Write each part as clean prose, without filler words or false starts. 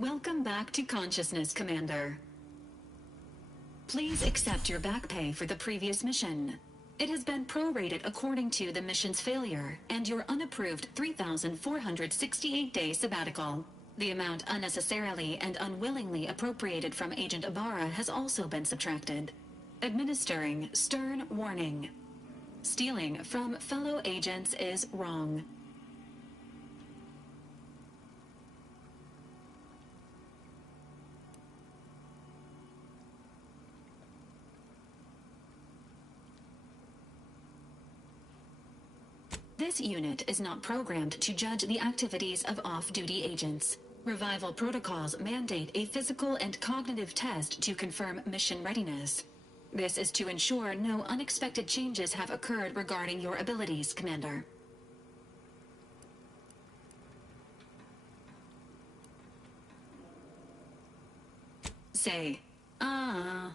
Welcome back to consciousness, Commander. Please accept your back pay for the previous mission. It has been prorated according to the mission's failure and your unapproved 3,468-day sabbatical. The amount unnecessarily and unwillingly appropriated from Agent Ibarra has also been subtracted. Administering stern warning. Stealing from fellow agents is wrong. This unit is not programmed to judge the activities of off-duty agents. Revival protocols mandate a physical and cognitive test to confirm mission readiness. This is to ensure no unexpected changes have occurred regarding your abilities, Commander. Say, ah.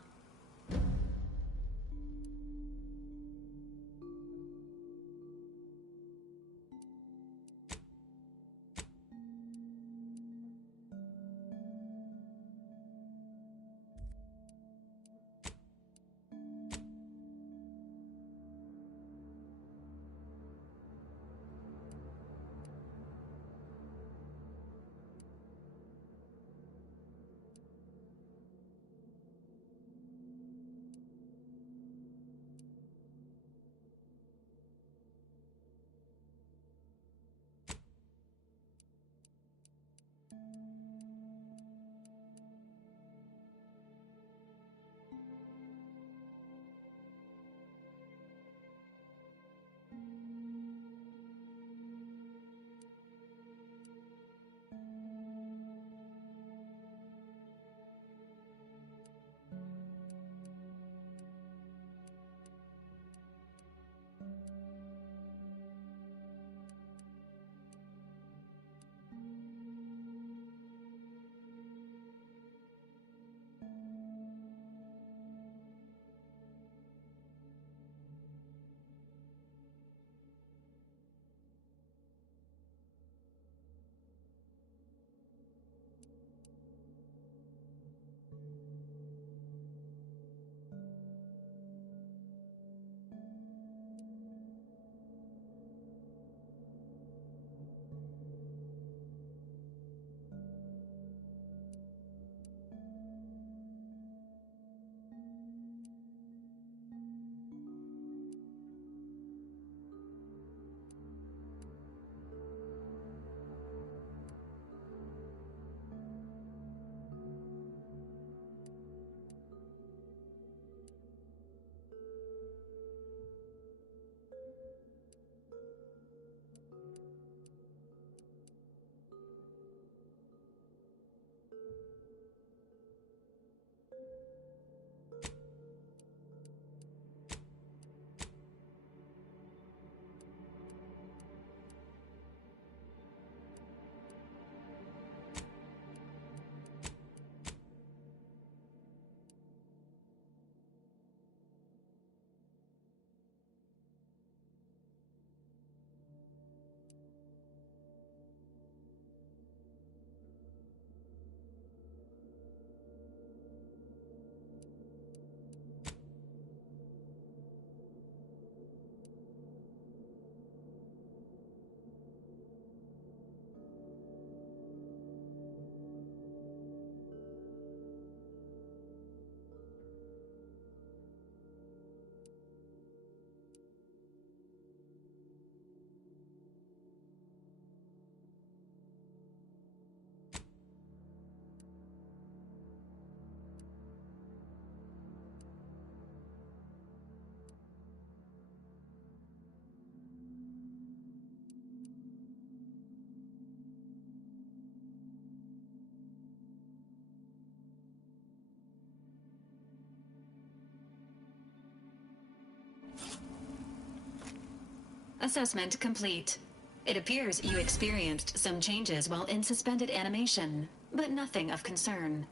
Assessment complete. It appears you experienced some changes while in suspended animation, but nothing of concern.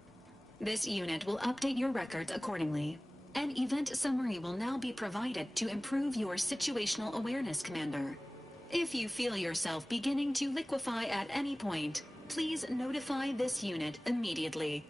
This unit will update your records accordingly. An event summary will now be provided to improve your situational awareness, Commander. If you feel yourself beginning to liquefy at any point, please notify this unit immediately.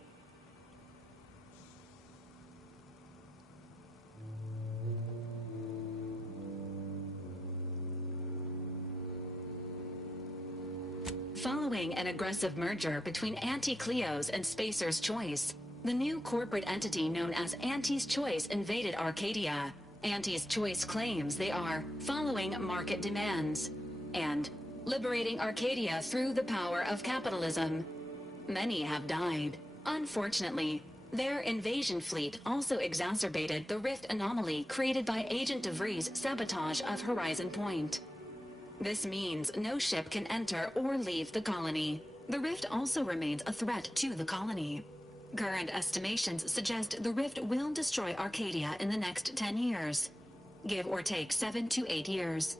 Following an aggressive merger between Anti-Cleo's and Spacer's Choice, the new corporate entity known as Anti's Choice invaded Arcadia. Anti's Choice claims they are following market demands and liberating Arcadia through the power of capitalism. Many have died. Unfortunately, their invasion fleet also exacerbated the rift anomaly created by Agent DeVries' sabotage of Horizon Point. This means no ship can enter or leave the colony. The rift also remains a threat to the colony. Current estimations suggest the rift will destroy Arcadia in the next 10 years. Give or take 7 to 8 years.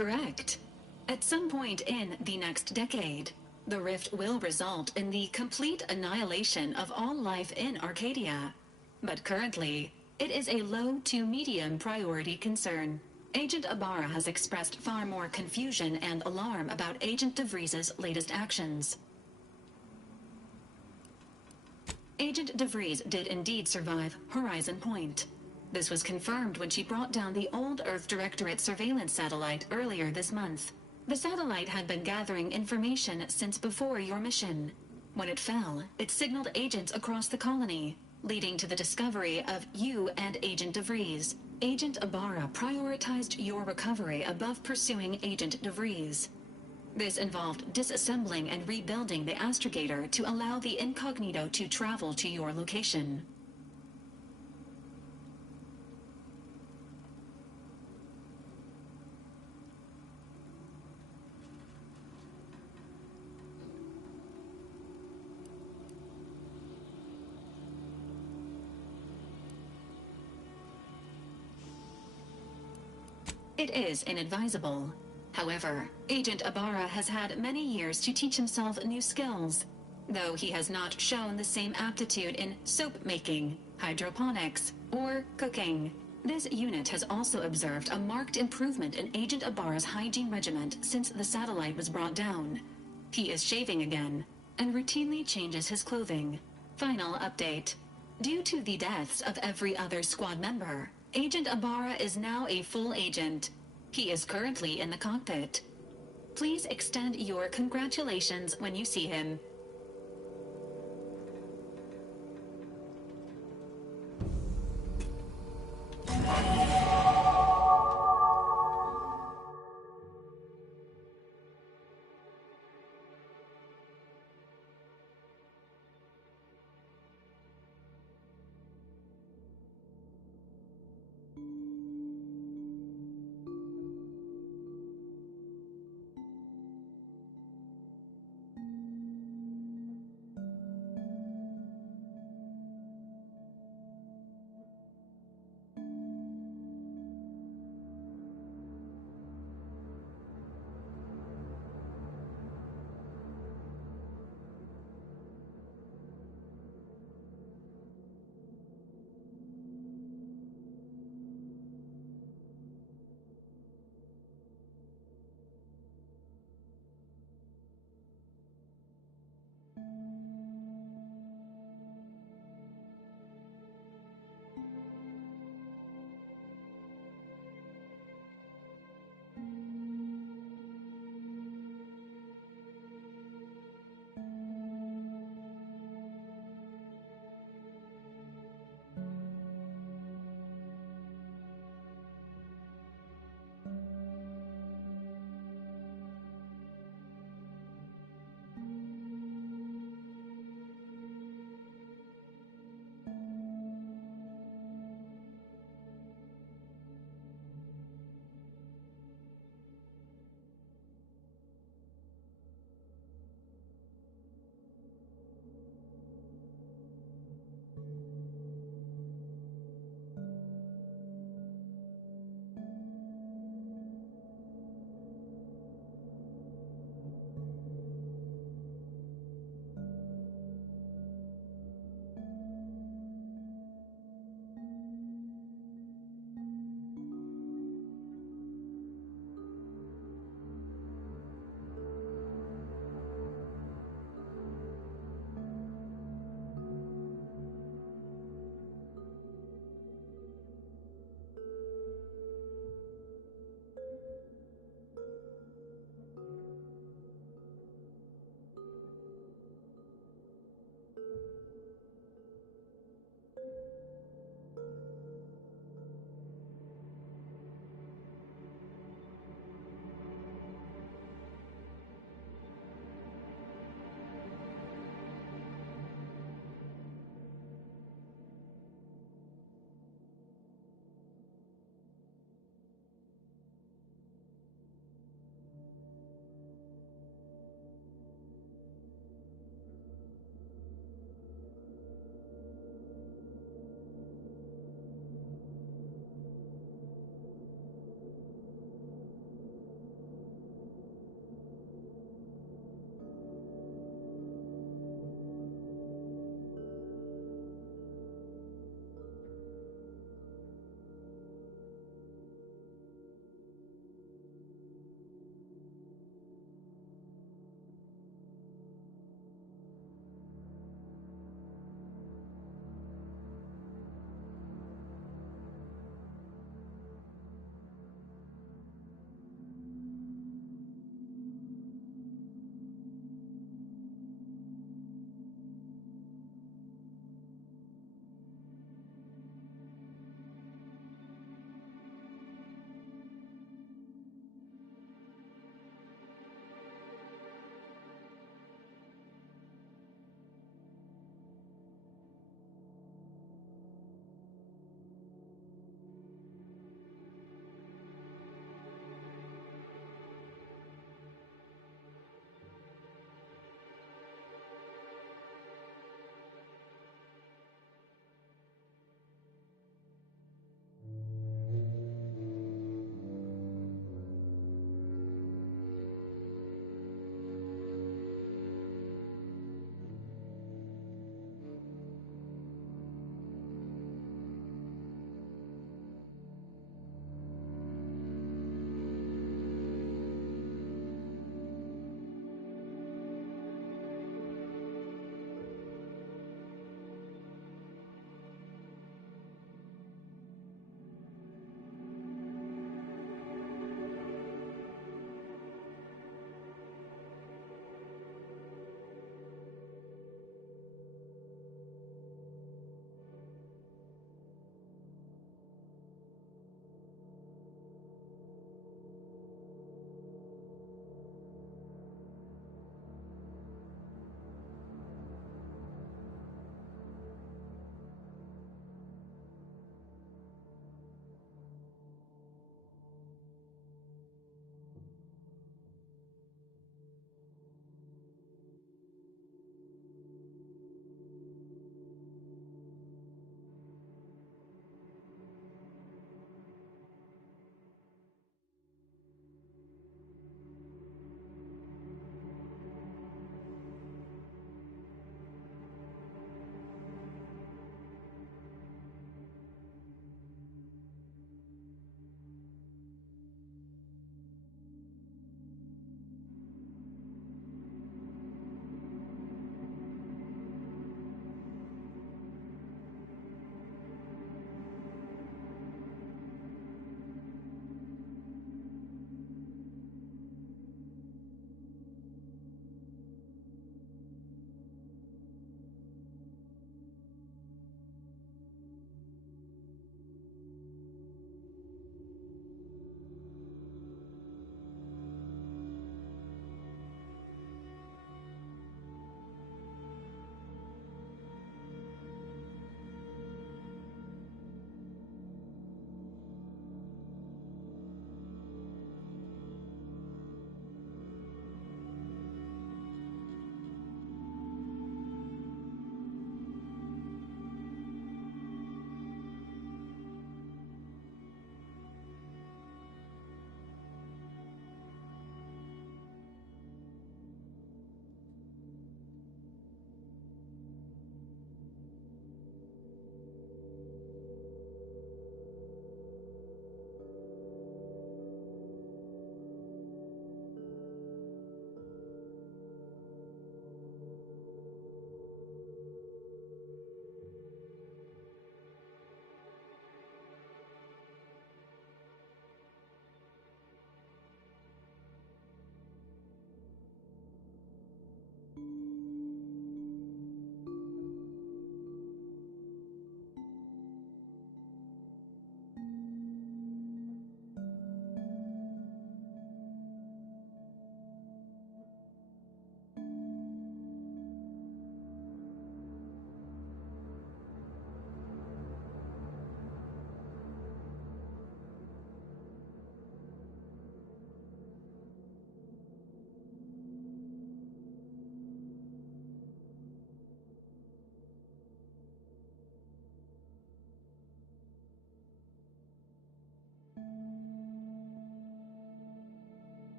Correct. At some point in the next decade, the rift will result in the complete annihilation of all life in Arcadia. But currently, it is a low to medium priority concern. Agent Ibarra has expressed far more confusion and alarm about Agent DeVries' latest actions. Agent DeVries did indeed survive Horizon Point. This was confirmed when she brought down the old Earth Directorate surveillance satellite earlier this month. The satellite had been gathering information since before your mission. When it fell, it signaled agents across the colony, leading to the discovery of you and Agent DeVries. Agent Ibarra prioritized your recovery above pursuing Agent DeVries. This involved disassembling and rebuilding the astrogator to allow the incognito to travel to your location. It is inadvisable. However, Agent Ibarra has had many years to teach himself new skills, though he has not shown the same aptitude in soap making, hydroponics, or cooking. This unit has also observed a marked improvement in Agent Ibarra's hygiene regimen since the satellite was brought down. He is shaving again, and routinely changes his clothing. Final update. Due to the deaths of every other squad member, Agent Ibarra is now a full agent. He is currently in the cockpit. Please extend your congratulations when you see him.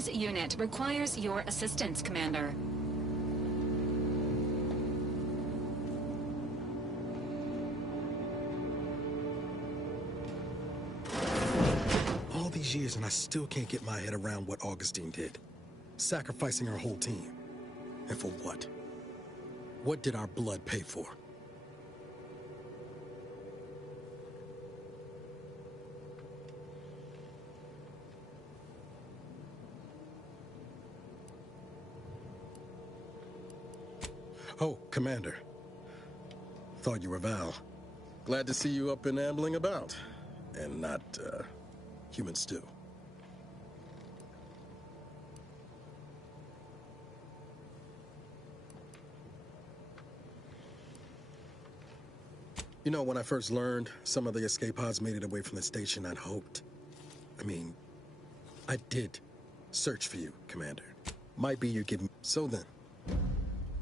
This unit requires your assistance, Commander. All these years and I still can't get my head around what Augustine did. Sacrificing her whole team. And for what? What did our blood pay for? Oh, Commander. Thought you were Val. Glad to see you up and ambling about. And not, human stew. You know, when I first learned some of the escape pods made it away from the station, I'd hoped. I did search for you, Commander. Might be you'd give me... So then,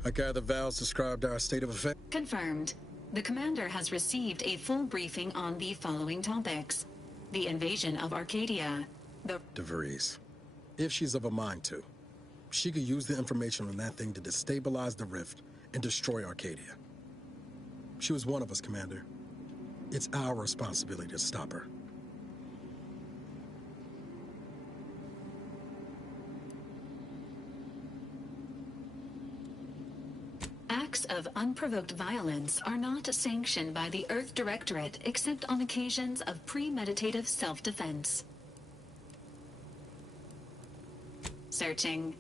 I gather Val's described our state of affairs. Confirmed. The Commander has received a full briefing on the following topics. The invasion of Arcadia. DeVries. If she's of a mind to, she could use the information on that thing to destabilize the rift and destroy Arcadia. She was one of us, Commander. It's our responsibility to stop her. Acts of unprovoked violence are not sanctioned by the Earth Directorate except on occasions of premeditative self-defense. Searching.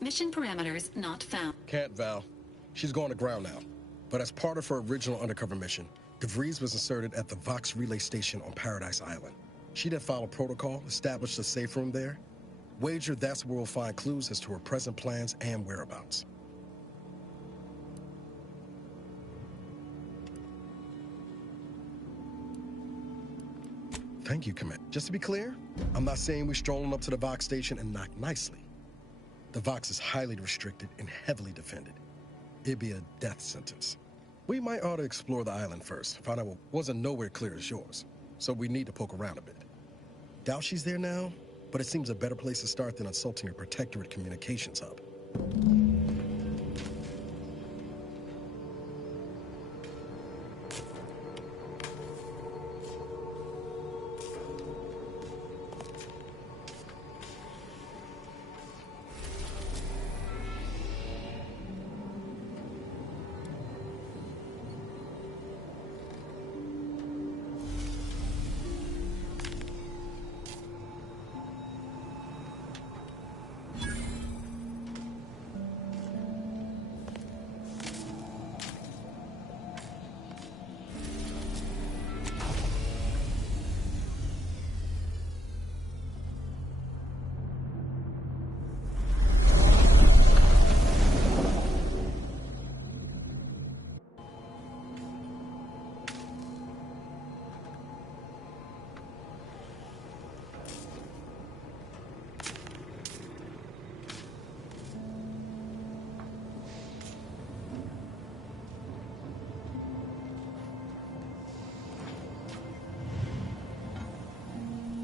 Mission parameters not found. Can't, Val. She's going to ground now. But as part of her original undercover mission, DeVries was inserted at the Vox Relay Station on Paradise Island. She did follow protocol, established a safe room there. Wager that's where we'll find clues as to her present plans and whereabouts. Thank you, Commander. Just to be clear, I'm not saying we're strolling up to the Vox station and knock nicely. The Vox is highly restricted and heavily defended. It'd be a death sentence. We might ought to explore the island first, find out what wasn't nowhere clear as yours. So we need to poke around a bit. Doubt she's there now, but it seems a better place to start than assaulting a protectorate communications hub.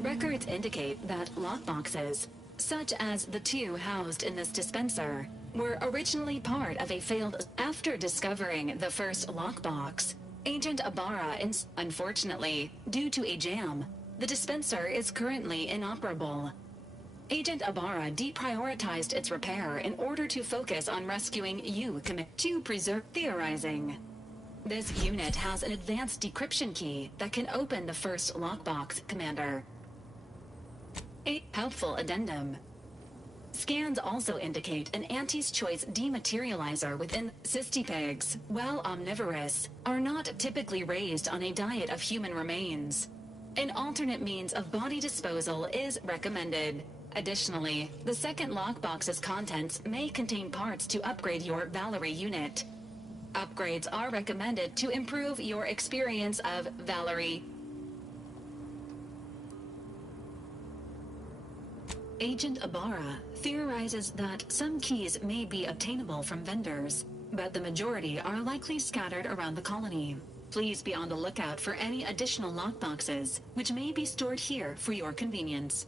Records indicate that lockboxes, such as the two housed in this dispenser, were originally part of a failed... After discovering the first lockbox, Agent Ibarra, unfortunately, due to a jam, the dispenser is currently inoperable. Agent Ibarra deprioritized its repair in order to focus on rescuing you to preserve theorizing. This unit has an advanced decryption key that can open the first lockbox, Commander. A helpful addendum. Scans also indicate an Anti's Choice dematerializer within cystipegs, while omnivorous, are not typically raised on a diet of human remains. An alternate means of body disposal is recommended. Additionally, the second lockbox's contents may contain parts to upgrade your Valerie unit. Upgrades are recommended to improve your experience of Valerie. Agent Ibarra theorizes that some keys may be obtainable from vendors, but the majority are likely scattered around the colony. Please be on the lookout for any additional lockboxes, which may be stored here for your convenience.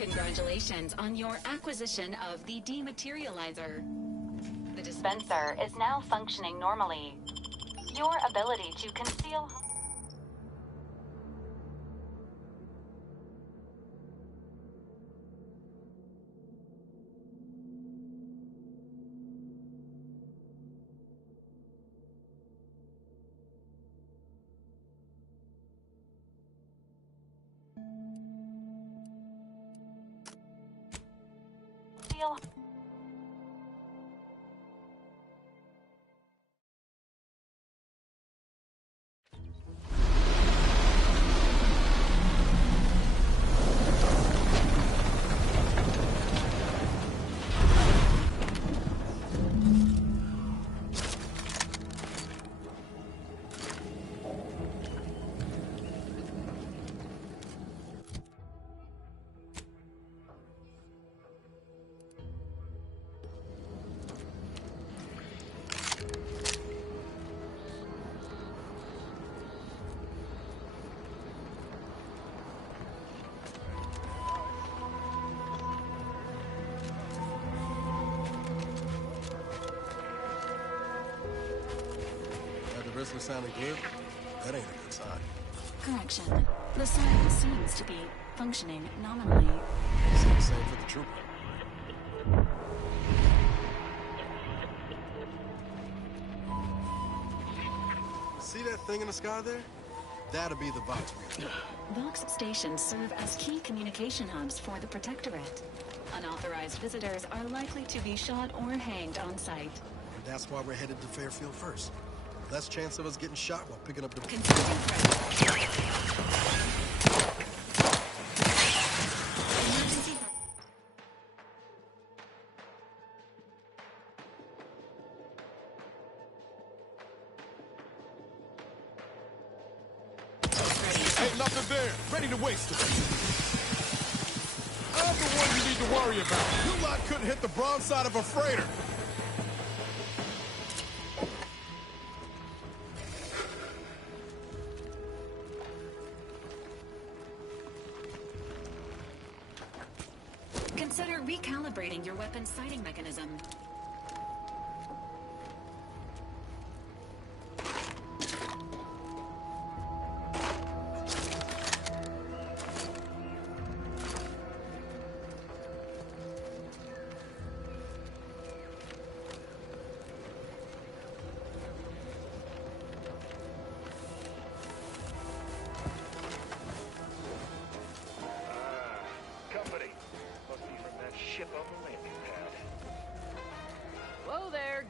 Congratulations on your acquisition of the dematerializer. The dispenser is now functioning normally. Your ability to conceal... Wrestler sounding good? That ain't a good sign. Correction. The siren seems to be functioning nominally. It's the same for the trooper. See that thing in the sky there? That'll be the Vox wheel. Vox stations serve as key communication hubs for the Protectorate. Unauthorized visitors are likely to be shot or hanged on site. And that's why we're headed to Fairfield first. Less chance of us getting shot while picking up the... Confirming threat. Emergency... Ain't nothing there. Ready to waste it. I'm the one you need to worry about. You lot couldn't hit the broadside of a freighter. Consider recalibrating your weapon's sighting mechanism.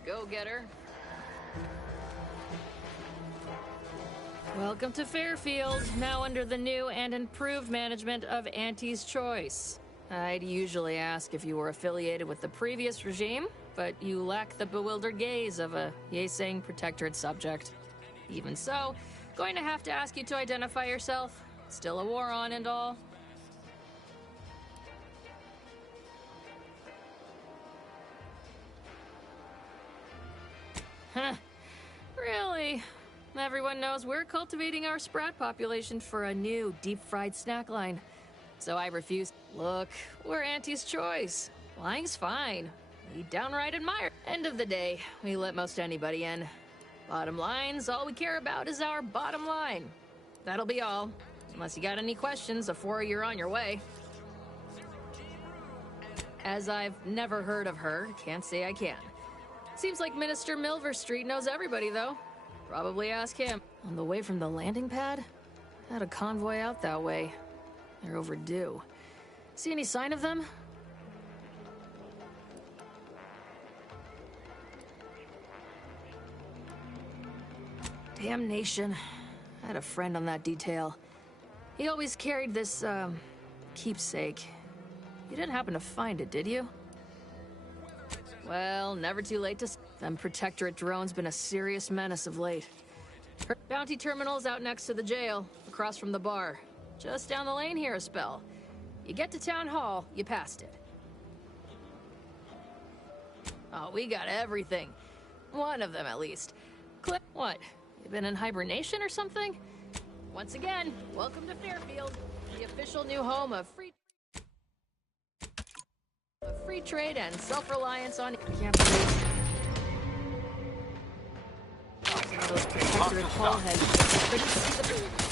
Go-getter. Welcome to Fairfield, now under the new and improved management of Auntie's Choice. I'd usually ask if you were affiliated with the previous regime, but you lack the bewildered gaze of a yay-saying Protectorate subject. Even so, going to have to ask you to identify yourself. Still a war on and all. Huh. Really? Everyone knows we're cultivating our sprat population for a new deep-fried snack line. So I refuse. Look, we're Auntie's Choice. Lying's fine. We downright admire. End of the day, we let most anybody in. Bottom line's all we care about is our bottom line. That'll be all. Unless you got any questions before you're on your way. As I've never heard of her, can't say I can. Seems like Minister Milver Street knows everybody, though. Probably ask him. On the way from the landing pad? Had a convoy out that way. They're overdue. See any sign of them? Damnation. I had a friend on that detail. He always carried this, keepsake. You didn't happen to find it, did you? Well, never too late to... Them Protectorate drones been a serious menace of late. Her bounty terminal's out next to the jail, across from the bar. Just down the lane here a spell. You get to Town Hall, you passed it. Oh, we got everything. One of them, at least. What? You been in hibernation or something? Once again, welcome to Fairfield, the official new home of free... free trade and self-reliance on... I can't believe... Some of those protectorate hull heads couldn't see the...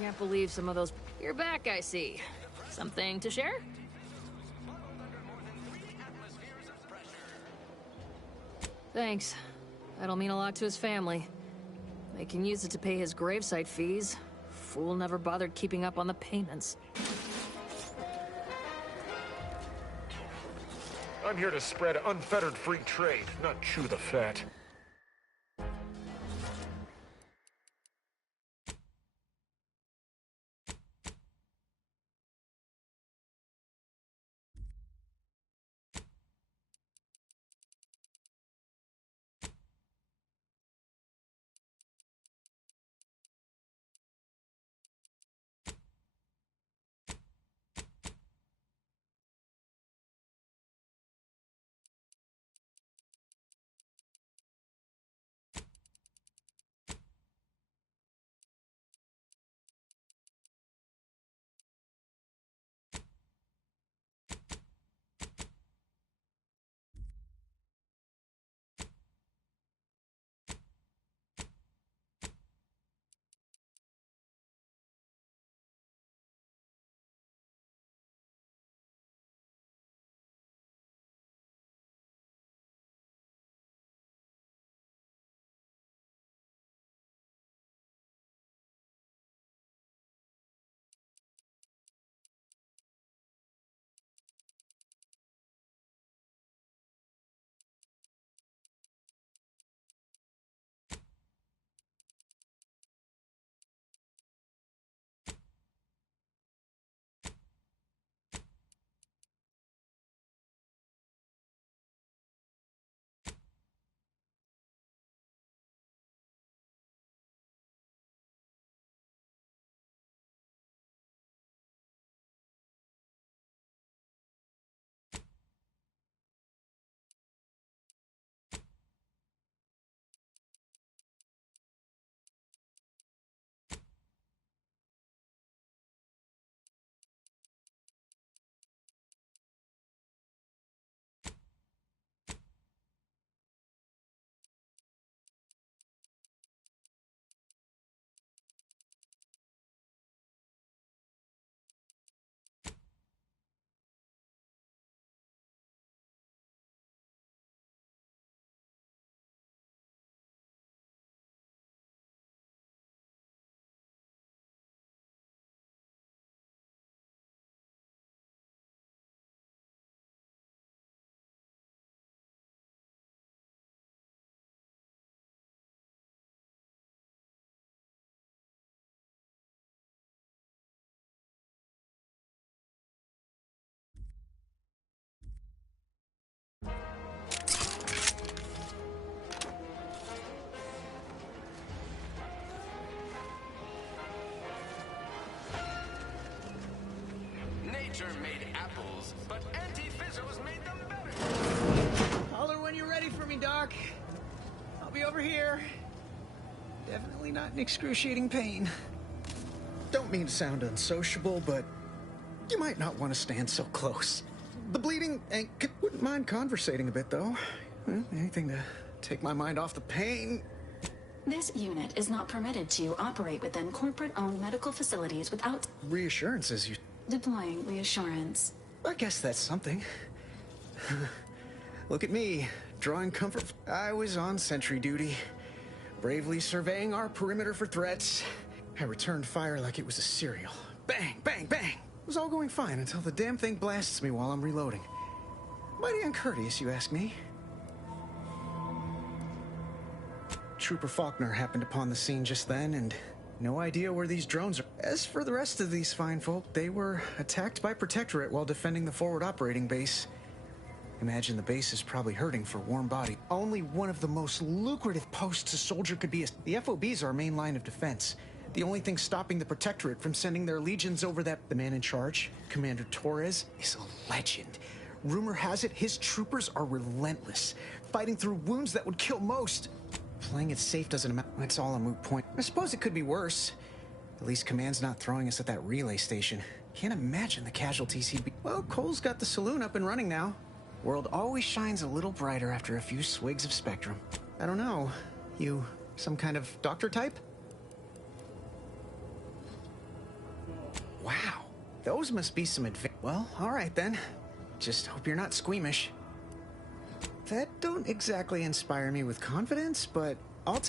Can't believe some of those... You're back, I see. Something to share? Thanks. That'll mean a lot to his family. They can use it to pay his gravesite fees. Fool never bothered keeping up on the payments. I'm here to spread unfettered free trade, not chew the fat. Soldier made apples, but anti-fizzos made them better. Holler when you're ready for me, Doc. I'll be over here. Definitely not in excruciating pain. Don't mean to sound unsociable, but you might not want to stand so close. The bleeding wouldn't mind conversating a bit, though. Anything to take my mind off the pain. This unit is not permitted to operate within corporate-owned medical facilities without Reassurances, you... deploying reassurance. I guess that's something. Look at me, drawing comfort. I was on sentry duty, bravely surveying our perimeter for threats. I returned fire like it was a cereal. Bang, bang, bang! It was all going fine until the damn thing blasts me while I'm reloading. Mighty uncourteous, you ask me. Trooper Faulkner happened upon the scene just then, and no idea where these drones are. As for the rest of these fine folk, they were attacked by Protectorate while defending the forward operating base. Imagine the base is probably hurting for warm body. Only one of the most lucrative posts a soldier could be. The FOB's our main line of defense. The only thing stopping the Protectorate from sending their legions over that... The man in charge, Commander Torres, is a legend. Rumor has it his troopers are relentless, fighting through wounds that would kill most. Playing it safe doesn't amount. It's all a moot point. I suppose it could be worse. At least Command's not throwing us at that relay station. Can't imagine the casualties he'd be... Well, Cole's got the saloon up and running now. World always shines a little brighter after a few swigs of Spectrum. I don't know. You some kind of doctor type? Wow. Those must be some Well, all right then. Just hope you're not squeamish. That don't exactly inspire me with confidence, but I'll...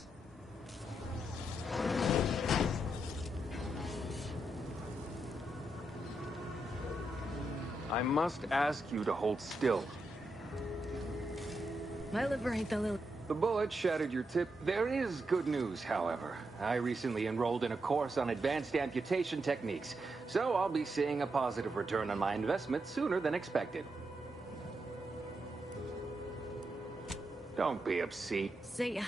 I must ask you to hold still. My liver ain't the little... The bullet shattered your tip. There is good news, however. I recently enrolled in a course on advanced amputation techniques, so I'll be seeing a positive return on my investment sooner than expected. Don't be obscene. Say,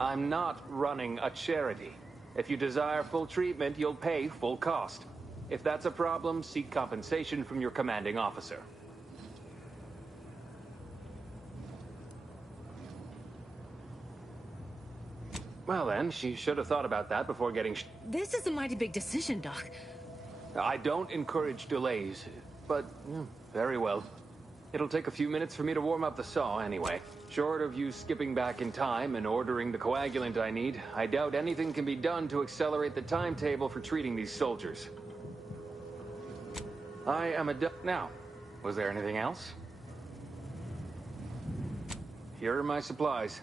I'm not running a charity. If you desire full treatment, you'll pay full cost. If that's a problem, seek compensation from your commanding officer. Well then, she should have thought about that before getting this is a mighty big decision, Doc. I don't encourage delays, but very well. It'll take a few minutes for me to warm up the saw anyway. Short of you skipping back in time and ordering the coagulant I need, I doubt anything can be done to accelerate the timetable for treating these soldiers. I am Now, was there anything else? Here are my supplies.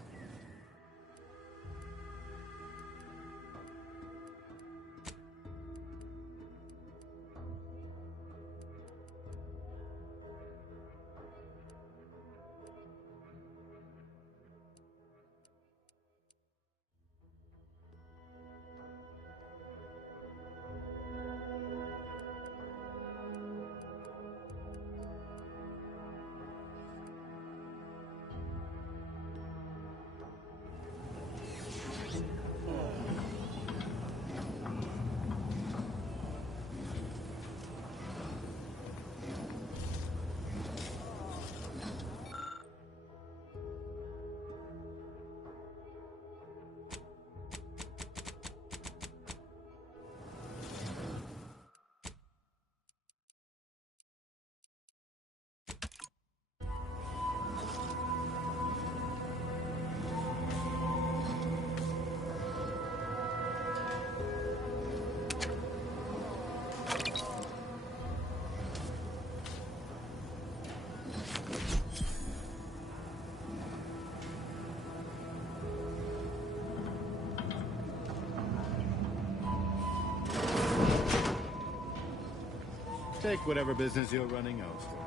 Take whatever business you're running elsewhere.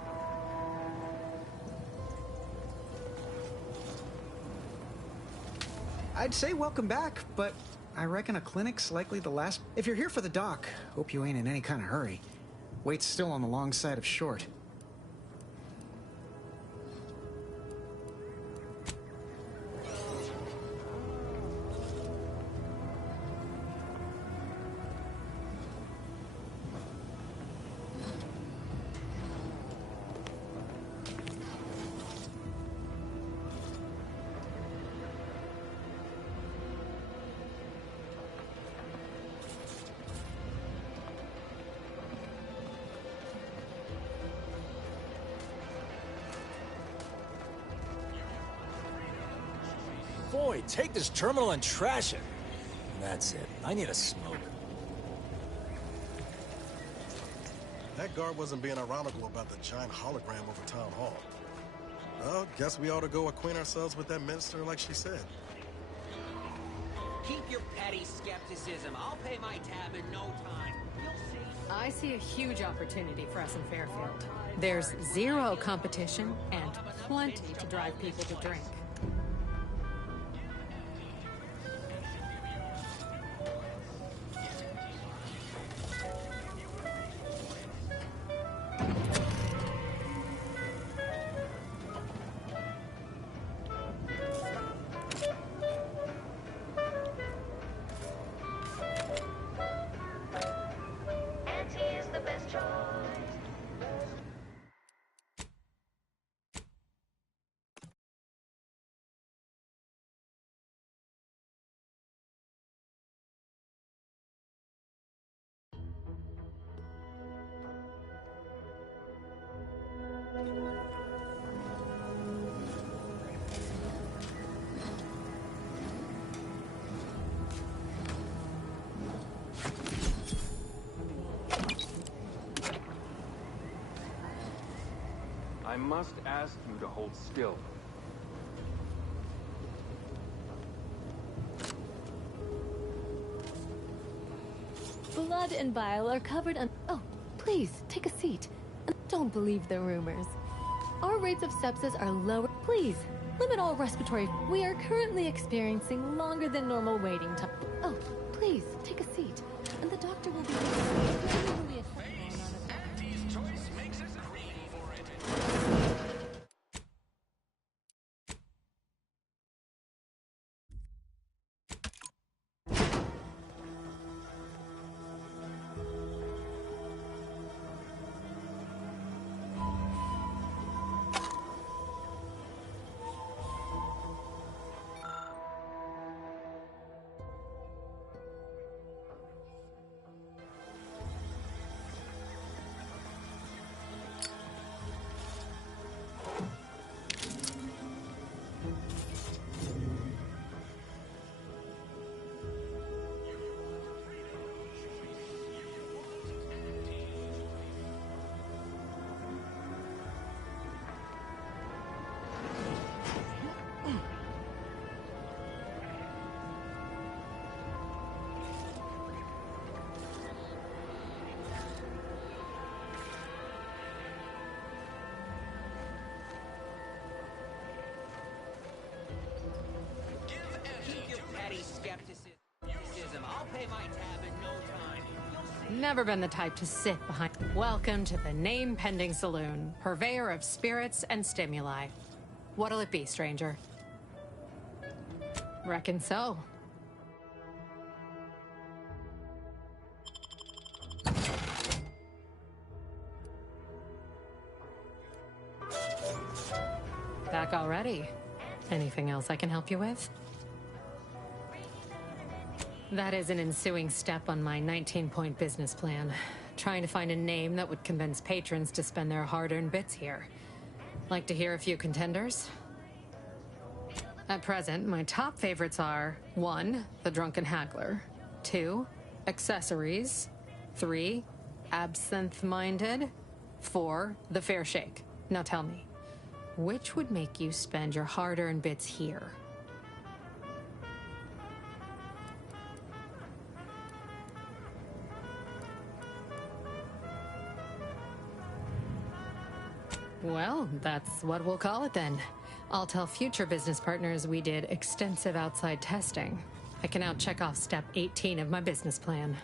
I'd say welcome back, but I reckon a clinic's likely the last... If you're here for the doc, hope you ain't in any kind of hurry. Wait's still on the long side of short. Boy, take this terminal and trash it. That's it. I need a smoke. That guard wasn't being ironical about the giant hologram over Town Hall. Well, guess we ought to go acquaint ourselves with that minister like she said. Keep your petty skepticism. I'll pay my tab in no time. You'll see. I see a huge opportunity for us in Fairfield. There's zero competition and plenty to drive people to drink. I must ask you to hold still. Blood and bile are covered on... Oh, please, take a seat. Don't believe the rumors. Our rates of sepsis are lower. Please, limit all respiratory... We are currently experiencing longer than normal waiting time. Oh, please, take a seat. And the doctor will be... Auntie's choice makes us green for it. Skepticism. I'll pay my tab in no time. You'll see. Never been the type to sit behind... Welcome to the name-pending saloon, purveyor of spirits and stimuli. What'll it be, stranger? Reckon so. Back already? Anything else I can help you with? That is an ensuing step on my 19-point business plan. Trying to find a name that would convince patrons to spend their hard-earned bits here. Like to hear a few contenders? At present, my top favorites are 1. The Drunken Haggler, 2. Accessories, 3. Absinthe-Minded, 4. The Fair Shake. Now tell me, which would make you spend your hard-earned bits here? Well, that's what we'll call it then. I'll tell future business partners we did extensive outside testing. I can now check off step 18 of my business plan.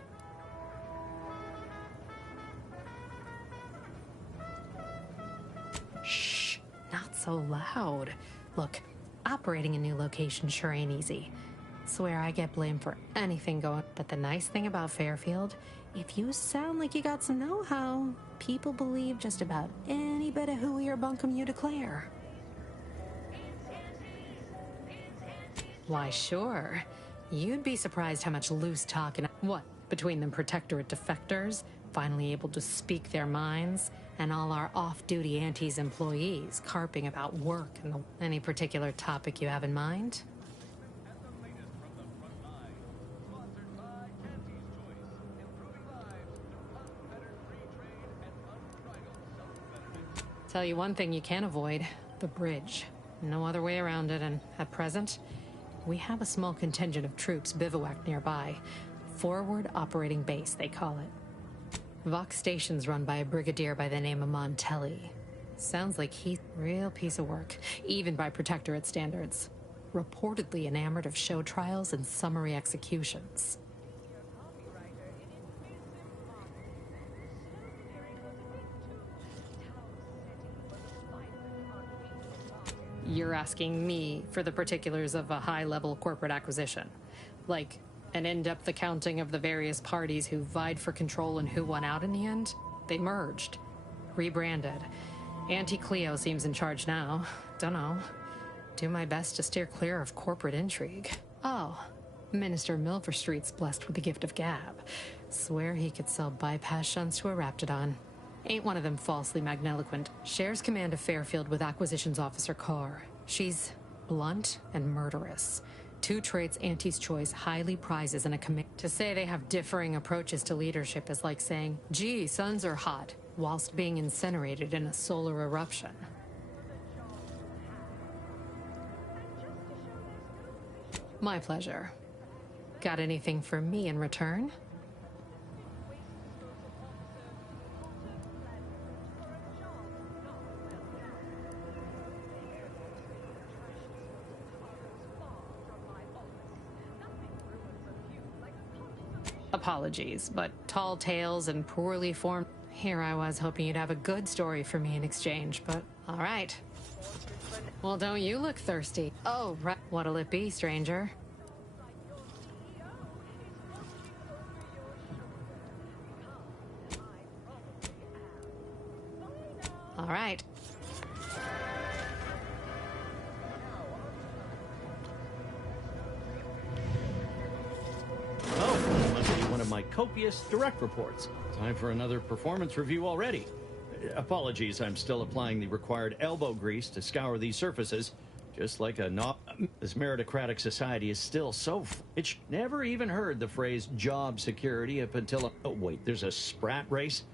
Shh, not so loud. Look, operating a new location sure ain't easy. Swear I get blamed for anything going, but the nice thing about Fairfield, if you sound like you got some know-how, people believe just about any bit of hooey or bunkum you declare. Why, sure. You'd be surprised how much loose talk and what, between the Protectorate defectors, finally able to speak their minds, and all our off-duty Auntie's employees carping about work and any particular topic you have in mind? Tell you one thing you can't avoid, the bridge. No other way around it, and at present, we have a small contingent of troops bivouacked nearby. Forward Operating Base, they call it. Vox Station's run by a brigadier by the name of Montelli. Sounds like he's a real piece of work, even by Protectorate standards. Reportedly enamored of show trials and summary executions. You're asking me for the particulars of a high-level corporate acquisition. Like an in-depth accounting of the various parties who vied for control and who won out in the end? They merged. Rebranded. Auntie Cleo seems in charge now. Dunno. Do my best to steer clear of corporate intrigue. Oh, Minister Milverstreet's blessed with the gift of gab. Swear he could sell bypass shunts to a Raptidon. Ain't one of them falsely magniloquent. Shares command of Fairfield with Acquisitions Officer Carr. She's blunt and murderous. Two traits Auntie's Choice highly prizes in a command. To say they have differing approaches to leadership is like saying, gee, suns are hot, whilst being incinerated in a solar eruption. My pleasure. Got anything for me in return? Apologies, but tall tales and poorly formed... Here I was hoping you'd have a good story for me in exchange, but all right. Well, don't you look thirsty? Oh, right. What'll it be, stranger? All right. Oh, must be one of my copious direct reports. Time for another performance review already. Apologies, I'm still applying the required elbow grease to scour these surfaces. Just like this meritocratic society is still so... It's never even heard the phrase job security up until... Oh, wait, there's a sprat race?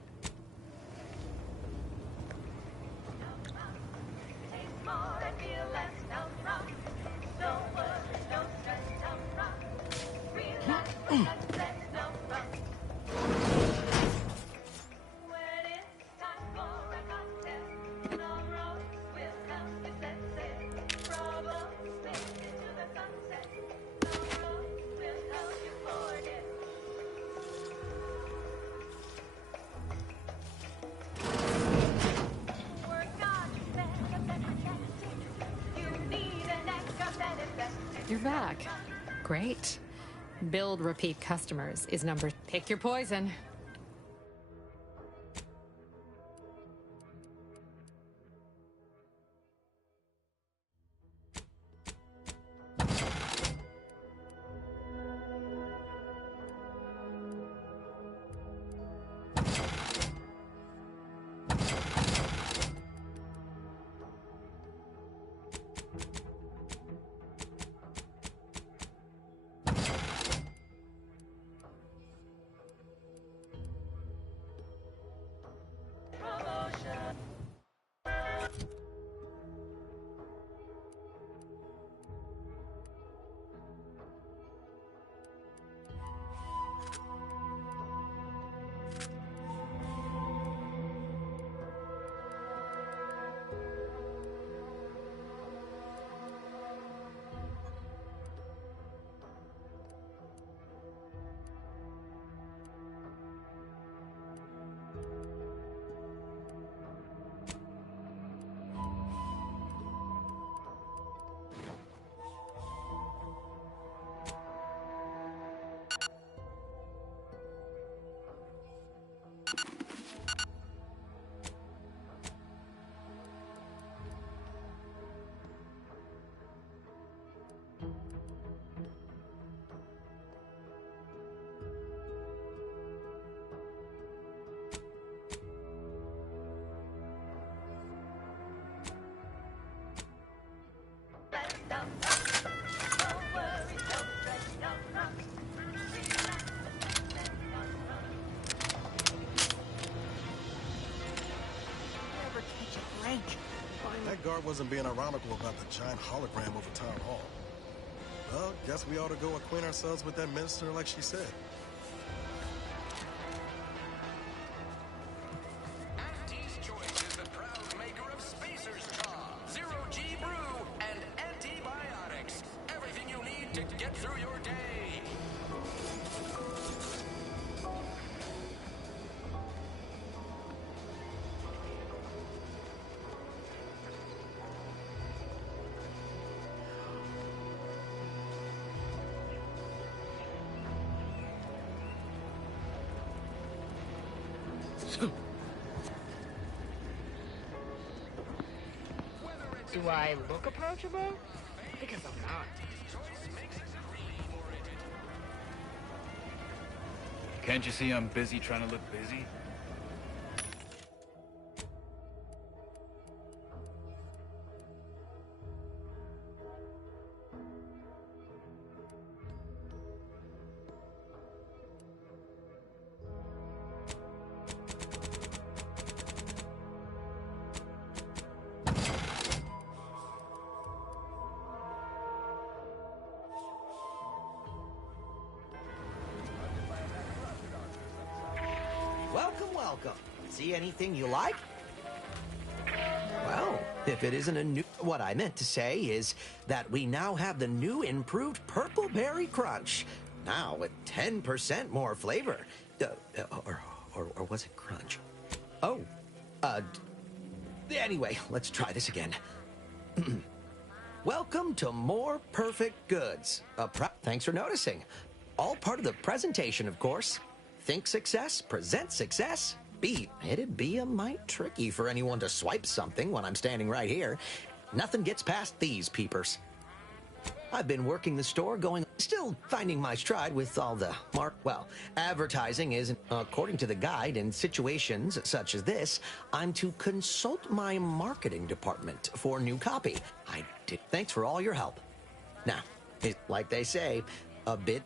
You're back. Great. Build repeat customers is number... Pick your poison. that guard wasn't being ironical about the giant hologram over Town Hall. Well, guess we ought to go acquaint ourselves with that minister like she said. Auntie's Choice is the proud maker of Spacer's Cha, Zero G Brew, and antibiotics. Everything you need to get through your day. Do I look approachable? Because I'm not. Can't you see I'm busy trying to look busy? Welcome, welcome. See anything you like? Well, if it isn't a new... What I meant to say is that we now have the new improved Purple Berry Crunch. Now with 10% more flavor. Or was it crunch? Oh, anyway, let's try this again. Welcome to More Perfect Goods. Thanks for noticing. All part of the presentation, of course. Think success, present success, beat. It'd be a mite tricky for anyone to swipe something when I'm standing right here. Nothing gets past these peepers. I've been working the store still finding my stride with all the well, advertising is, according to the guide, in situations such as this, I'm to consult my marketing department for new copy. I did. Thanks for all your help. Now, like they say, a bit.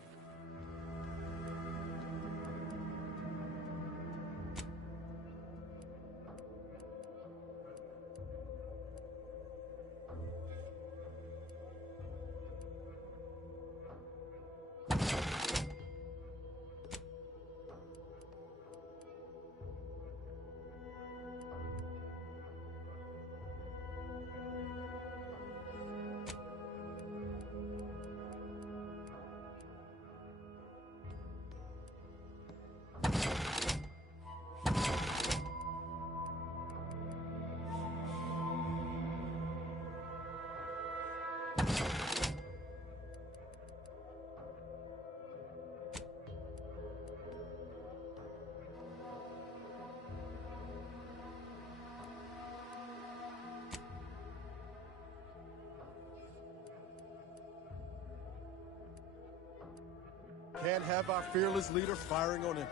Can't have our fearless leader firing on him.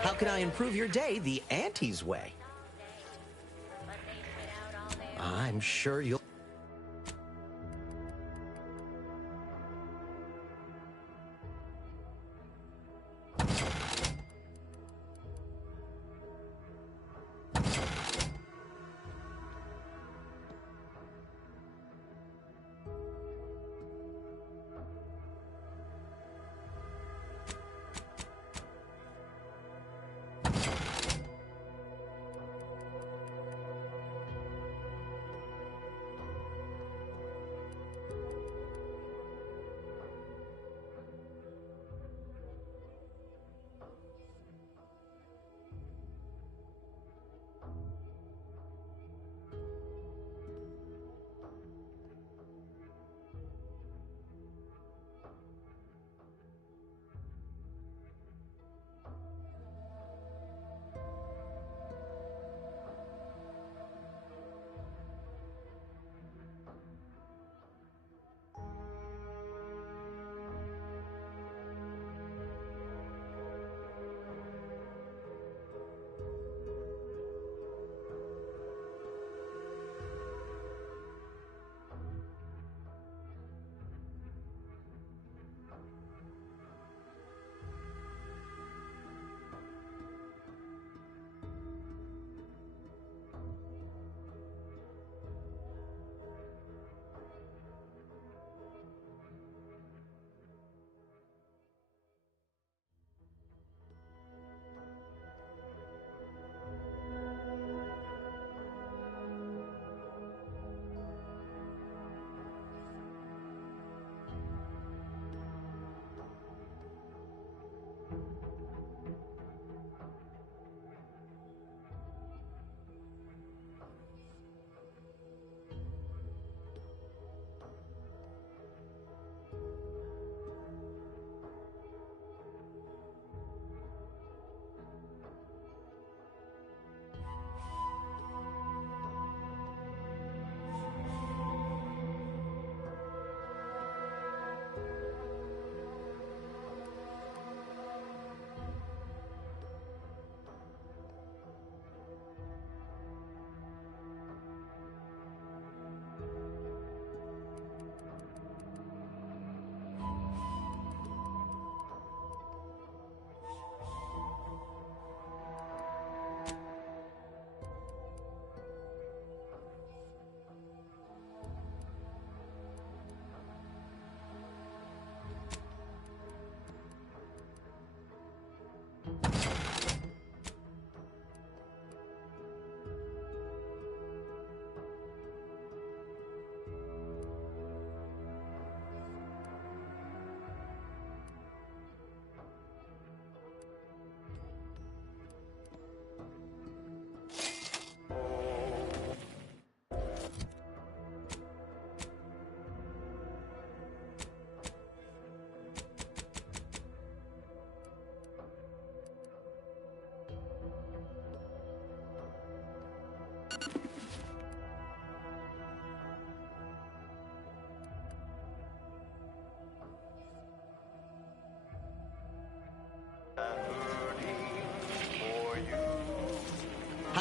How can I improve your day the Auntie's way? I'm sure you'll...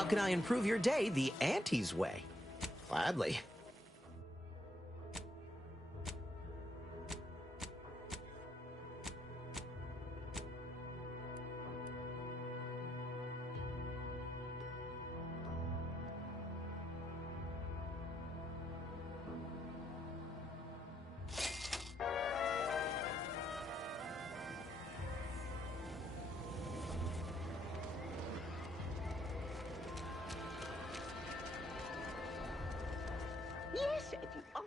can I improve your day the Auntie's way? Gladly. Yes, if you... Oh.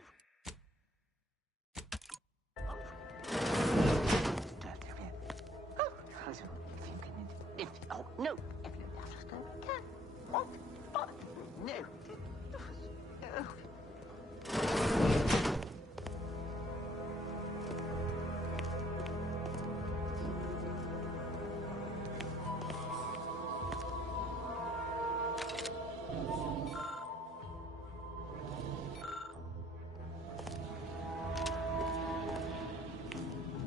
Oh, no. If you just can. Oh, no.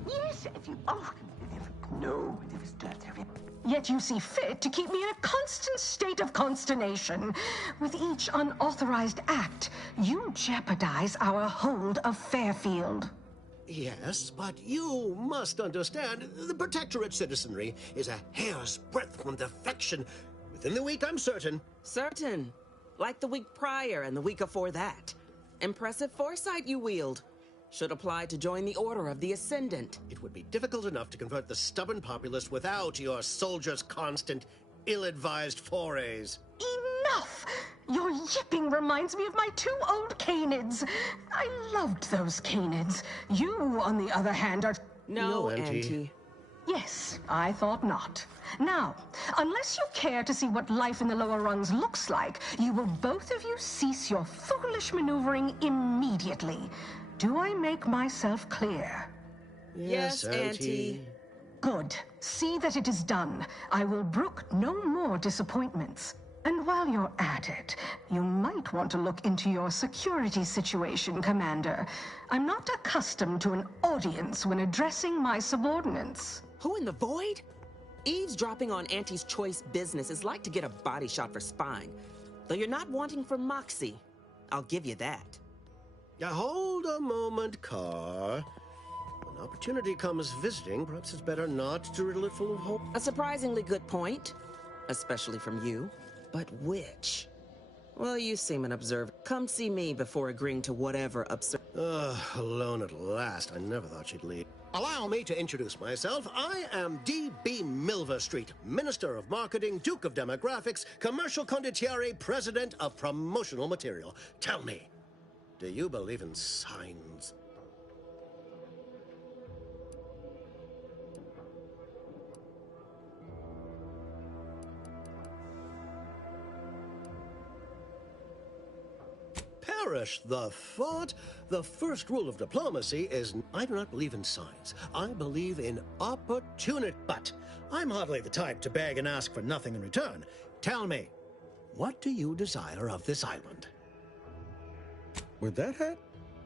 Yes, if you... Oh, no. Yet you see fit to keep me in a constant state of consternation. With each unauthorized act, you jeopardize our hold of Fairfield. Yes, but you must understand, the Protectorate citizenry is a hair's breadth from defection. Within the week, I'm certain. Certain. Like the week prior and the week before that. Impressive foresight you wield. Should apply to join the Order of the Ascendant. It would be difficult enough to convert the stubborn populace without your soldiers' constant, ill-advised forays. Enough! Your yipping reminds me of my 2 old canids. I loved those canids. You, on the other hand, are... No, Auntie. Yes, I thought not. Now, unless you care to see what life in the lower rungs looks like, you will both of you cease your foolish maneuvering immediately. Do I make myself clear? Yes, Auntie. Good. See that it is done. I will brook no more disappointments. And while you're at it, you might want to look into your security situation, Commander. I'm not accustomed to an audience when addressing my subordinates. Who in the void? Eavesdropping on Auntie's choice business is like to get a body shot for spine. Though you're not wanting for moxie. I'll give you that. Hold a moment, Carr. When opportunity comes visiting, perhaps it's better not to riddle it full of hope. A surprisingly good point. Especially from you. But which? Well, you seem an observer. Come see me before agreeing to whatever absurd... Alone at last. I never thought she'd leave. Allow me to introduce myself. I am D.B. Milverstreet, Minister of Marketing, Duke of Demographics, Commercial Condottiere, President of Promotional Material. Tell me, do you believe in signs? Perish the thought. The first rule of diplomacy is I do not believe in signs. I believe in opportunity. But I'm hardly the type to beg and ask for nothing in return. Tell me, what do you desire of this island? With that hat?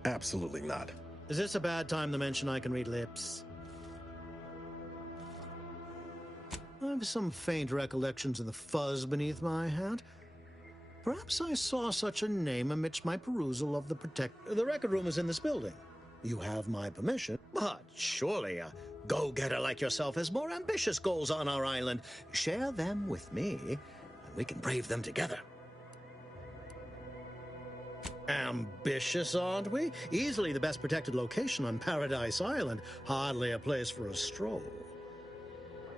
Absolutely not. Is this a bad time to mention I can read lips? I've some faint recollections of the fuzz beneath my hat. Perhaps I saw such a name amidst my perusal of the record room is in this building. You have my permission, but surely a go-getter like yourself has more ambitious goals on our island. Share them with me, and we can brave them together. Ambitious, aren't we? Easily the best protected location on Paradise Island. Hardly a place for a stroll.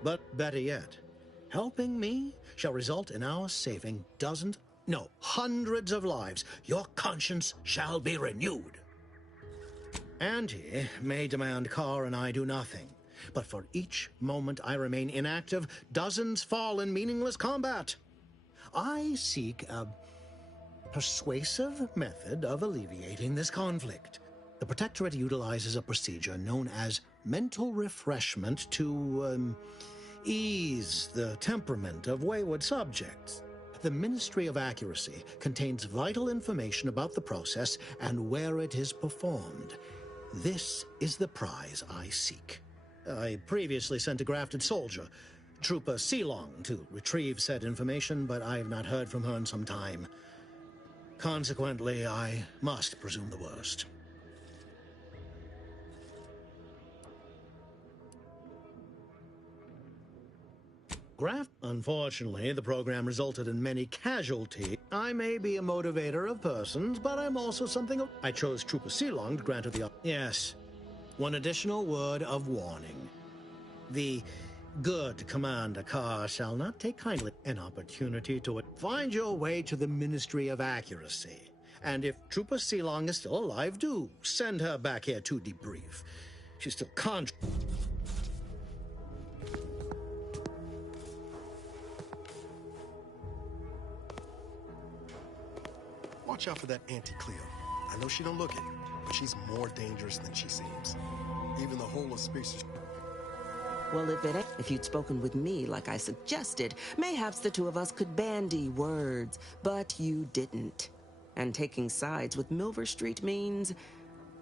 But better yet, helping me shall result in our saving dozens, no, hundreds of lives. Your conscience shall be renewed. Auntie may demand Carr and I do nothing, but for each moment I remain inactive, dozens fall in meaningless combat. I seek a persuasive method of alleviating this conflict. The Protectorate utilizes a procedure known as mental refreshment to ease the temperament of wayward subjects. The Ministry of Accuracy contains vital information about the process and where it is performed. This is the prize I seek. I previously sent a grafted soldier Trooper Sealong to retrieve said information, but I have not heard from her in some time. Consequently, I must presume the worst. Unfortunately, the program resulted in many casualties. I may be a motivator of persons, but I'm also something of... I chose Trooper Sealong to grant her the... Yes. One additional word of warning. The good Commander Carr shall not take kindly an opportunity to find your way to the Ministry of Accuracy. And if Trooper Sealong is still alive, do send her back here to debrief. She's still Watch out for that Auntie Cleo. I know she don't look it, but she's more dangerous than she seems. Even the whole of Spacers... Well, if you'd spoken with me like I suggested, mayhaps the two of us could bandy words, but you didn't. And taking sides with Milver Street means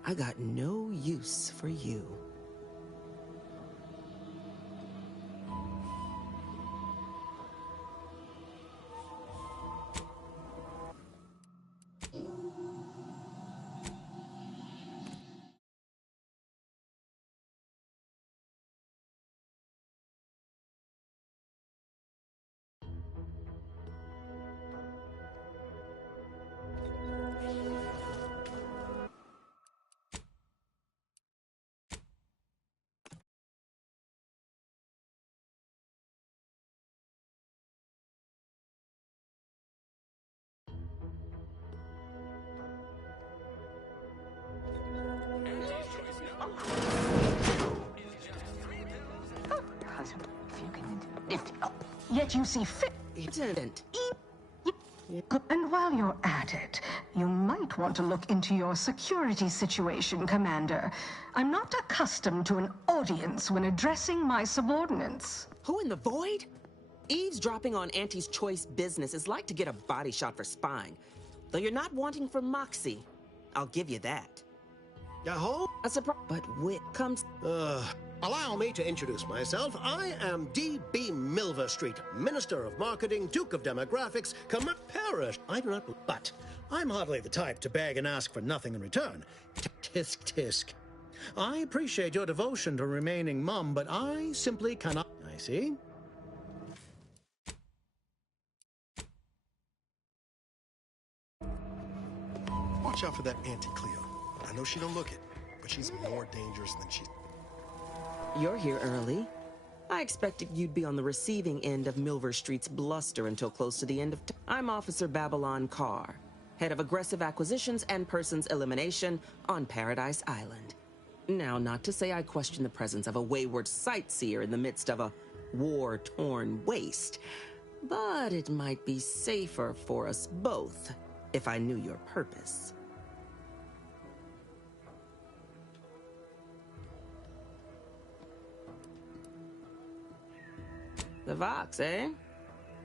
I got no use for you. Yet you see fit. And while you're at it, you might want to look into your security situation, Commander. I'm not accustomed to an audience when addressing my subordinates. Who in the void? Eavesdropping on Auntie's choice business is like to get a body shot for spine. Though you're not wanting for Moxie. I'll give you that. A surprise, but wit comes... Allow me to introduce myself. I am D.B. Milver Street, Minister of Marketing, Duke of Demographics, Parish. I do not... But I'm hardly the type to beg and ask for nothing in return. Tisk, tisk. I appreciate your devotion to remaining mum, but I simply cannot... I see. Watch out for that Auntie Cleo. I know she don't look it, but she's more dangerous than she... You're here early. I expected you'd be on the receiving end of Milver Street's bluster until close to the end of... I'm Officer Babylon Carr, head of aggressive acquisitions and persons elimination on Paradise Island. Now, not to say I question the presence of a wayward sightseer in the midst of a war-torn waste, but it might be safer for us both if I knew your purpose. The Vox, eh?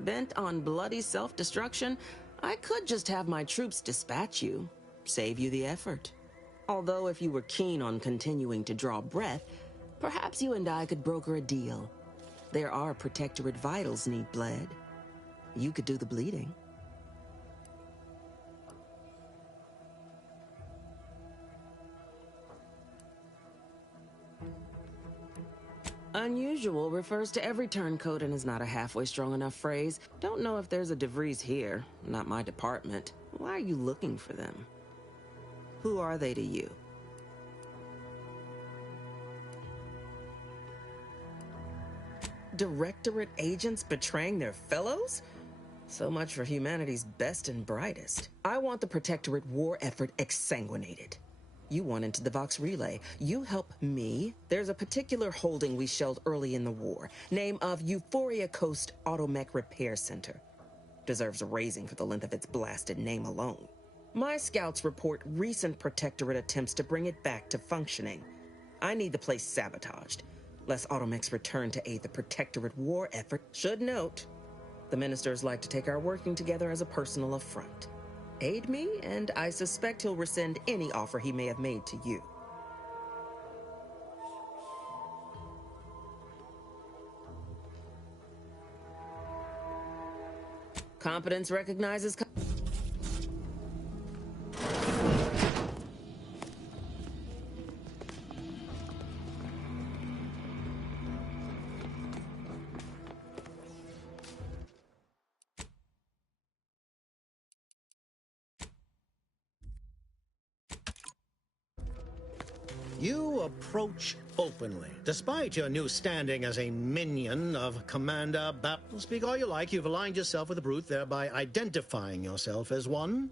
Bent on bloody self-destruction? I could just have my troops dispatch you, save you the effort. Although if you were keen on continuing to draw breath, perhaps you and I could broker a deal. There are Protectorate vitals need bled. You could do the bleeding. Unusual refers to every turncoat and is not a halfway strong enough phrase. Don't know if there's a DeVries here. Not my department. Why are you looking for them? Who are they to you? Directorate agents betraying their fellows? So much for humanity's best and brightest. I want the Protectorate war effort exsanguinated. You won into the Vox Relay. You help me. There's a particular holding we shelled early in the war. Name of Euphoria Coast Automech Repair Center. Deserves a raising for the length of its blasted name alone. My scouts report recent Protectorate attempts to bring it back to functioning. I need the place sabotaged, lest Automechs return to aid the Protectorate war effort. Should note, the ministers like to take our working together as a personal affront. Aid me, and I suspect he'll rescind any offer he may have made to you. Competence recognizes... You approach openly, despite your new standing as a minion of Commander Speak all you like, you've aligned yourself with the Brute, thereby identifying yourself as one.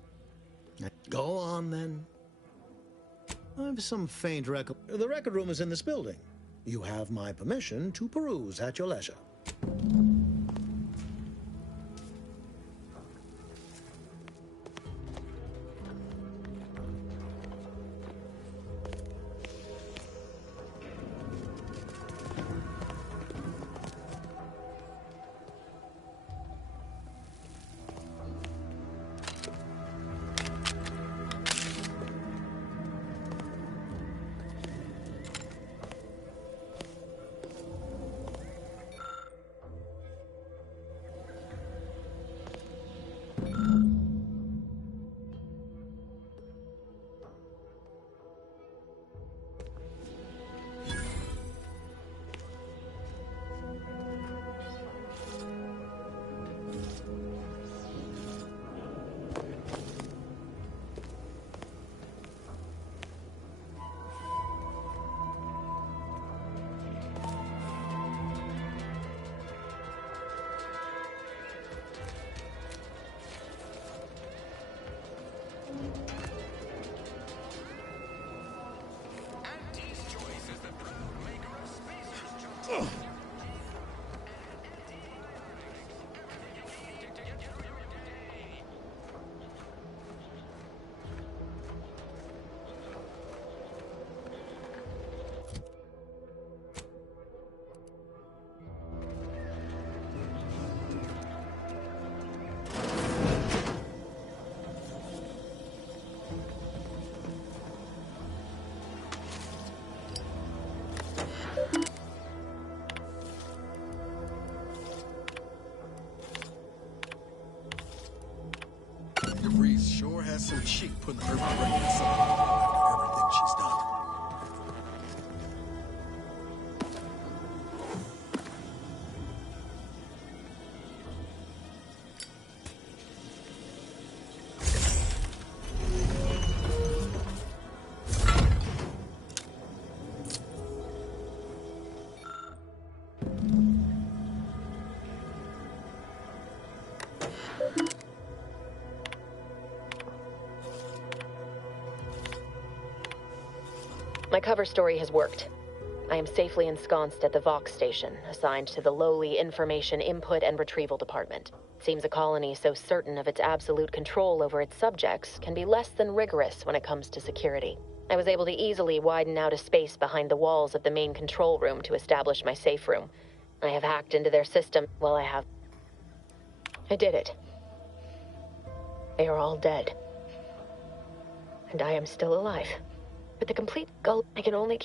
Go on, then. I've some faint record. The record room is in this building. You have my permission to peruse at your leisure. Reese sure has some cheek putting her pregnant son after everything she's done. My cover story has worked. I am safely ensconced at the Vox station, assigned to the lowly Information Input and Retrieval Department. Seems a colony so certain of its absolute control over its subjects can be less than rigorous when it comes to security. I was able to easily widen out a space behind the walls of the main control room to establish my safe room. I have hacked into their system. Well, I did it. They are all dead. And I am still alive. With the complete gulp, I can only...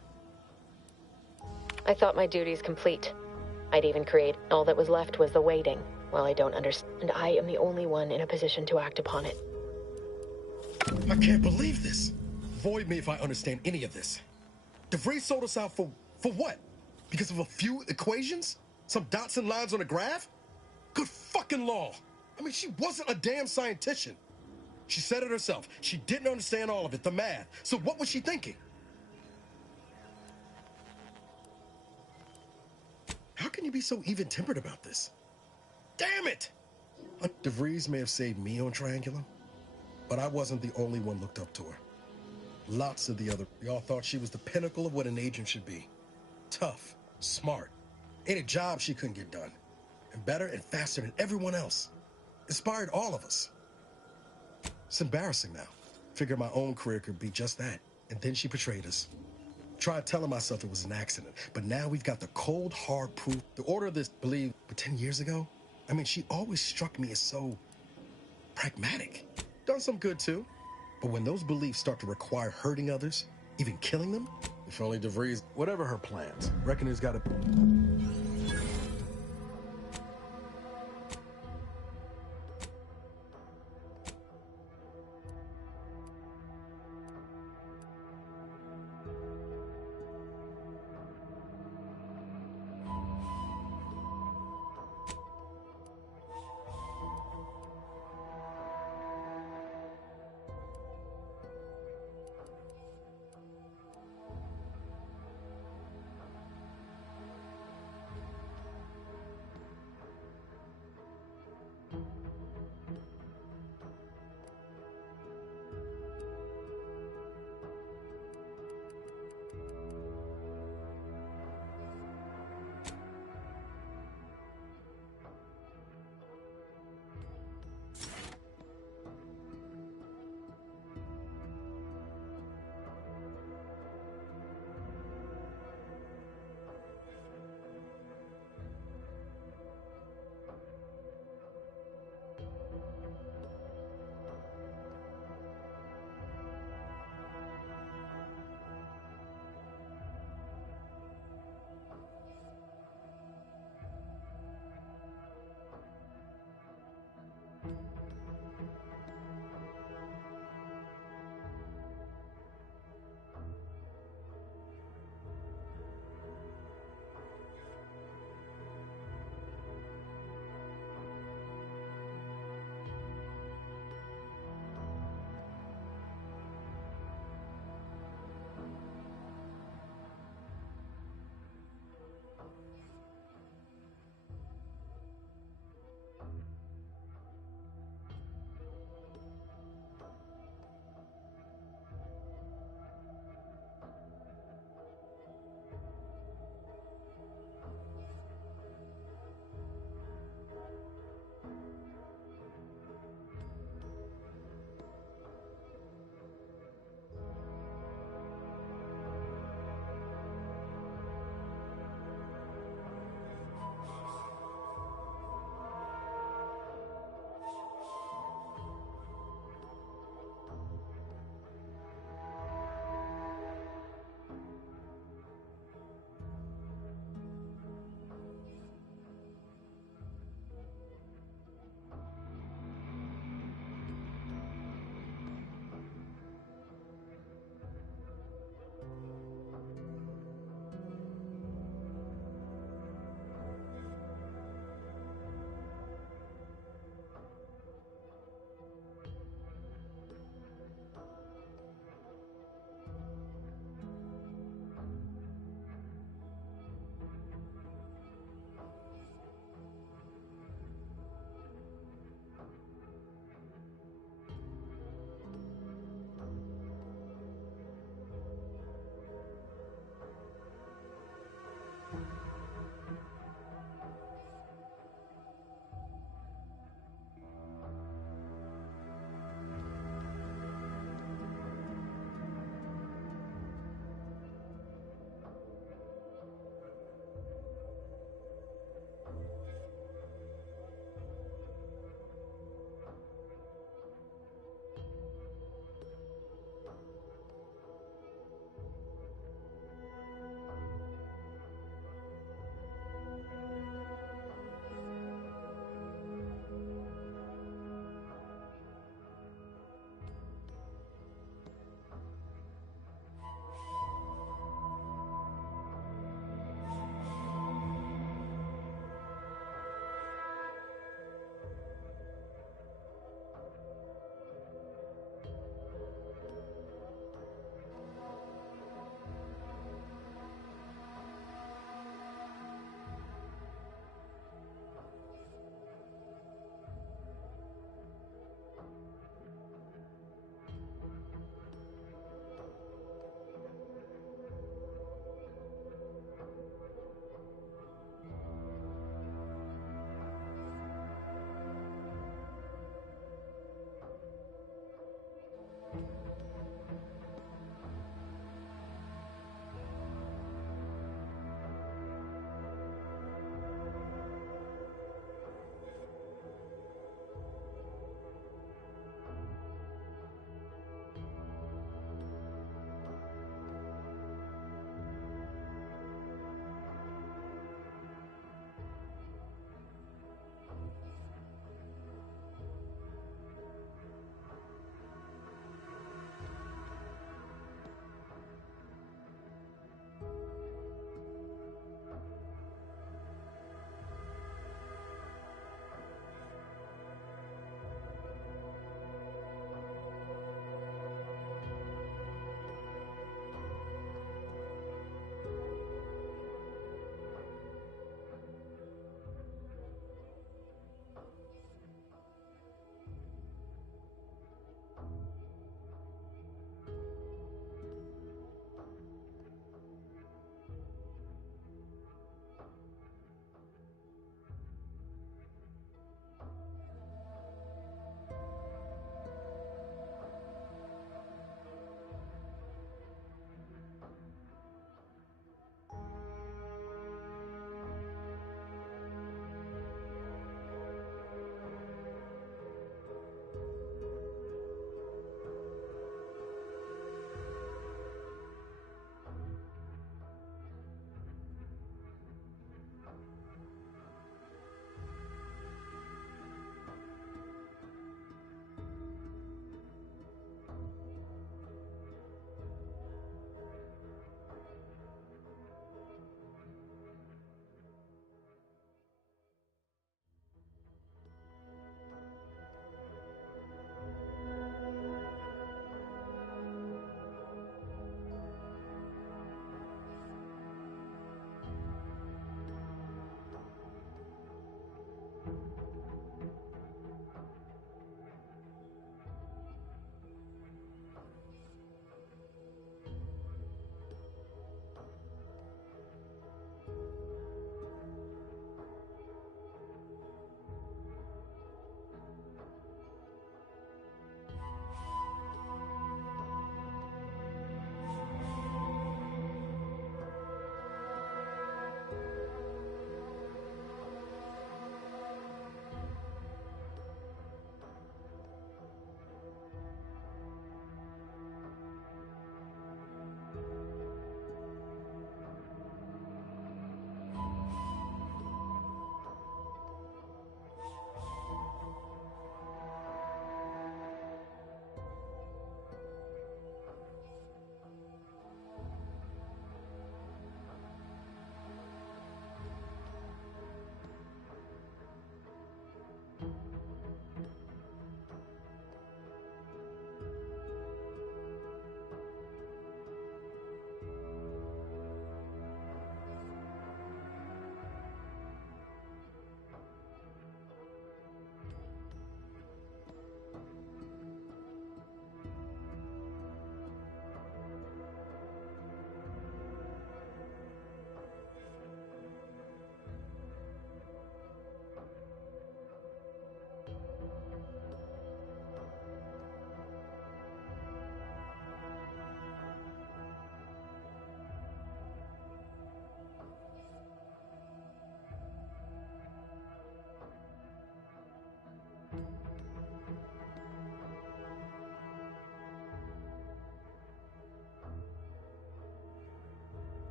I thought my duties complete. I'd even create... All that was left was the waiting. Well, I don't understand. And I am the only one in a position to act upon it. I can't believe this. Void me if I understand any of this. DeVries sold us out for what? Because of a few equations? Some dots and lines on a graph? Good fucking law. I mean, she wasn't a damn scientician. She said it herself. She didn't understand all of it, the math. So what was she thinking? How can you be so even-tempered about this? Damn it! DeVries may have saved me on Triangulum, but I wasn't the only one looked up to her. Lots of the other... We all thought she was the pinnacle of what an agent should be. Tough, smart. Any job she couldn't get done. And better and faster than everyone else. Inspired all of us. It's embarrassing now. Figured my own career could be just that. And then she betrayed us. Tried telling myself it was an accident. But now we've got the cold, hard proof. The order of this, believe, 10 years ago? I mean, she always struck me as so pragmatic. Done some good, too. But when those beliefs start to require hurting others, even killing them, if only DeVries, whatever her plans, reckon he's got to...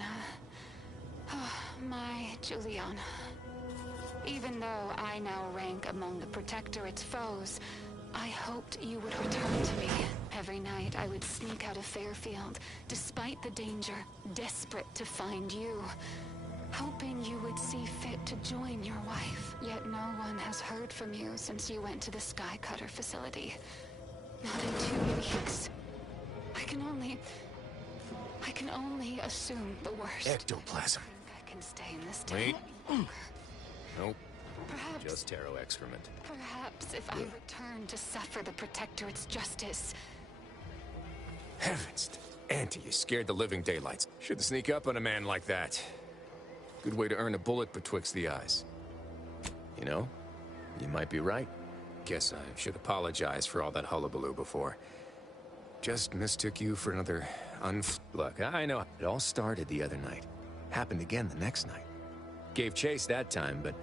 Juliana. Oh, my Juliana. Even though I now rank among the Protectorate's foes, I hoped you would return to me. Every night I would sneak out of Fairfield, despite the danger, desperate to find you. Hoping you would see fit to join your wife. Yet no one has heard from you since you went to the Skycutter facility. Not in 2 weeks. I can only assume the worst. Ectoplasm. I can stay in this town. Wait. Nope. Perhaps. Just taro excrement. Perhaps if I return to suffer the Protectorate's justice. Heavens. Auntie, you scared the living daylights. Shouldn't sneak up on a man like that. Good way to earn a bullet betwixt the eyes. You know, you might be right. Guess I should apologize for all that hullabaloo before. Just mistook you for another Look, I know it all started the other night. Happened again the next night. Gave chase that time, but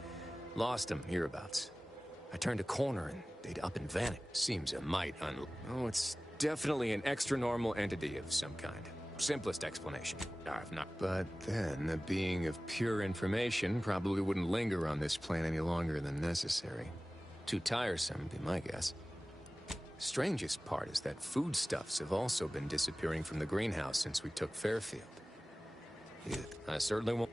lost him hereabouts. I turned a corner and they'd up and vanished. Seems a mite Oh, it's definitely an extra-normal entity of some kind. Simplest explanation. I've not. But then, a being of pure information probably wouldn't linger on this plane any longer than necessary. Too tiresome, would be my guess. Strangest part is that foodstuffs have also been disappearing from the greenhouse since we took Fairfield. I certainly won't.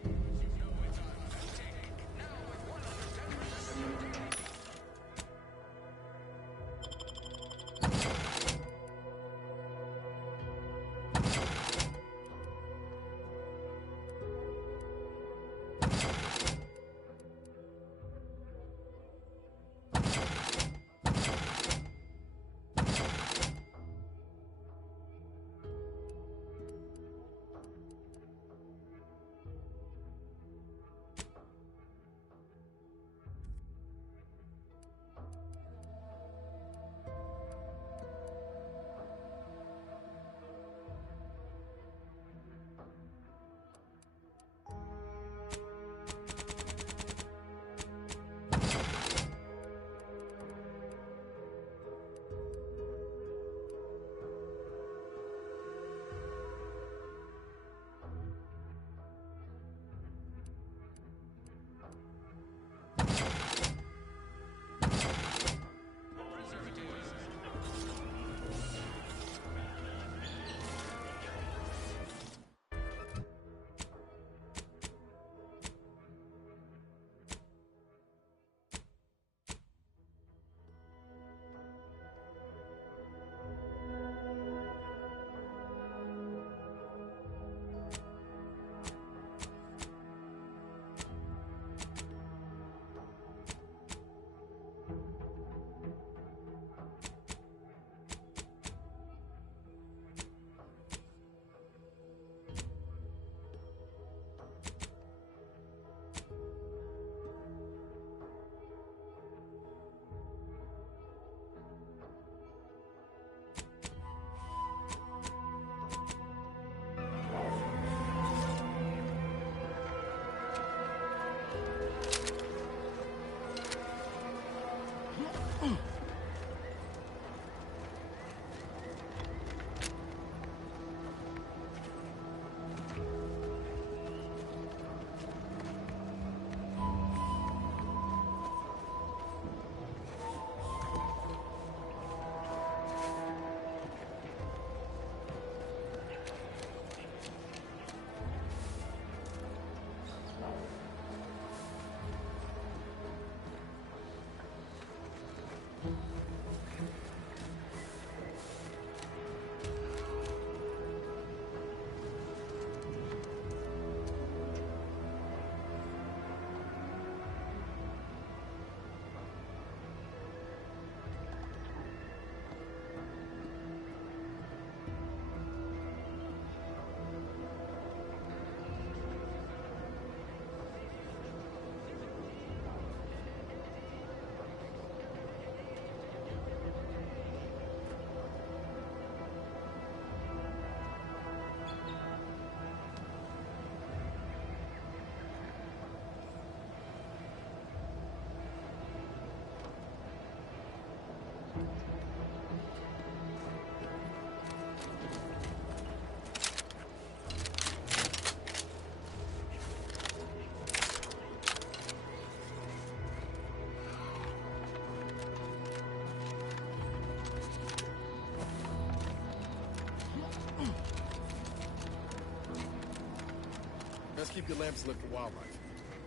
keep your lamps lit for wildlife.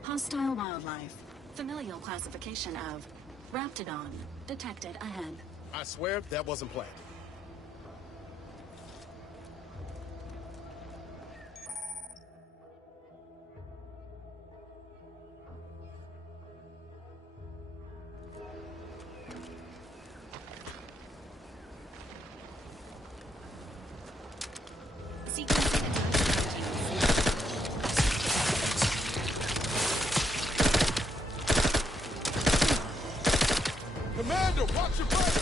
Hostile wildlife. Familial classification of Raptidon. Detected ahead. I swear that wasn't planned. Commander, watch your back!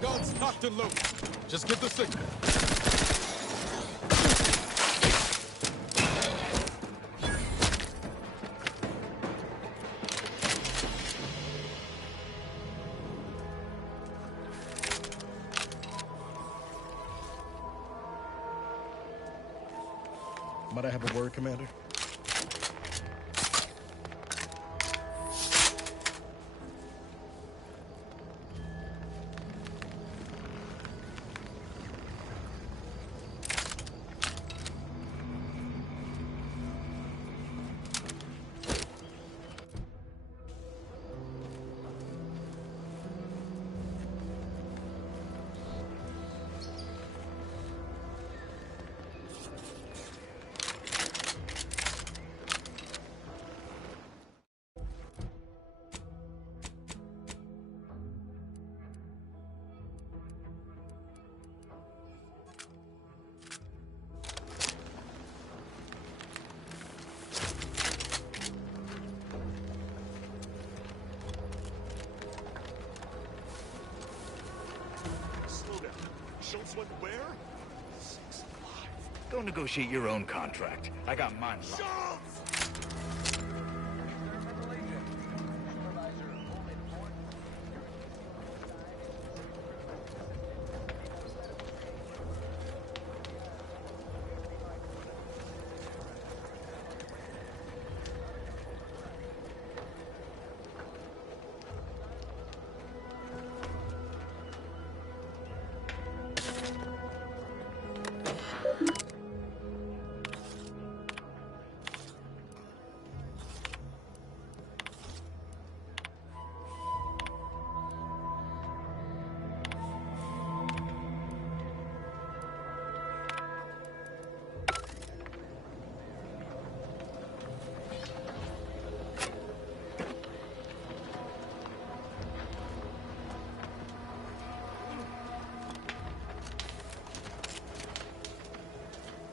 Guns knocked and loose. Just get the signal. Might I have a word, Commander? Schultz went where? Go negotiate your own contract. I got mine.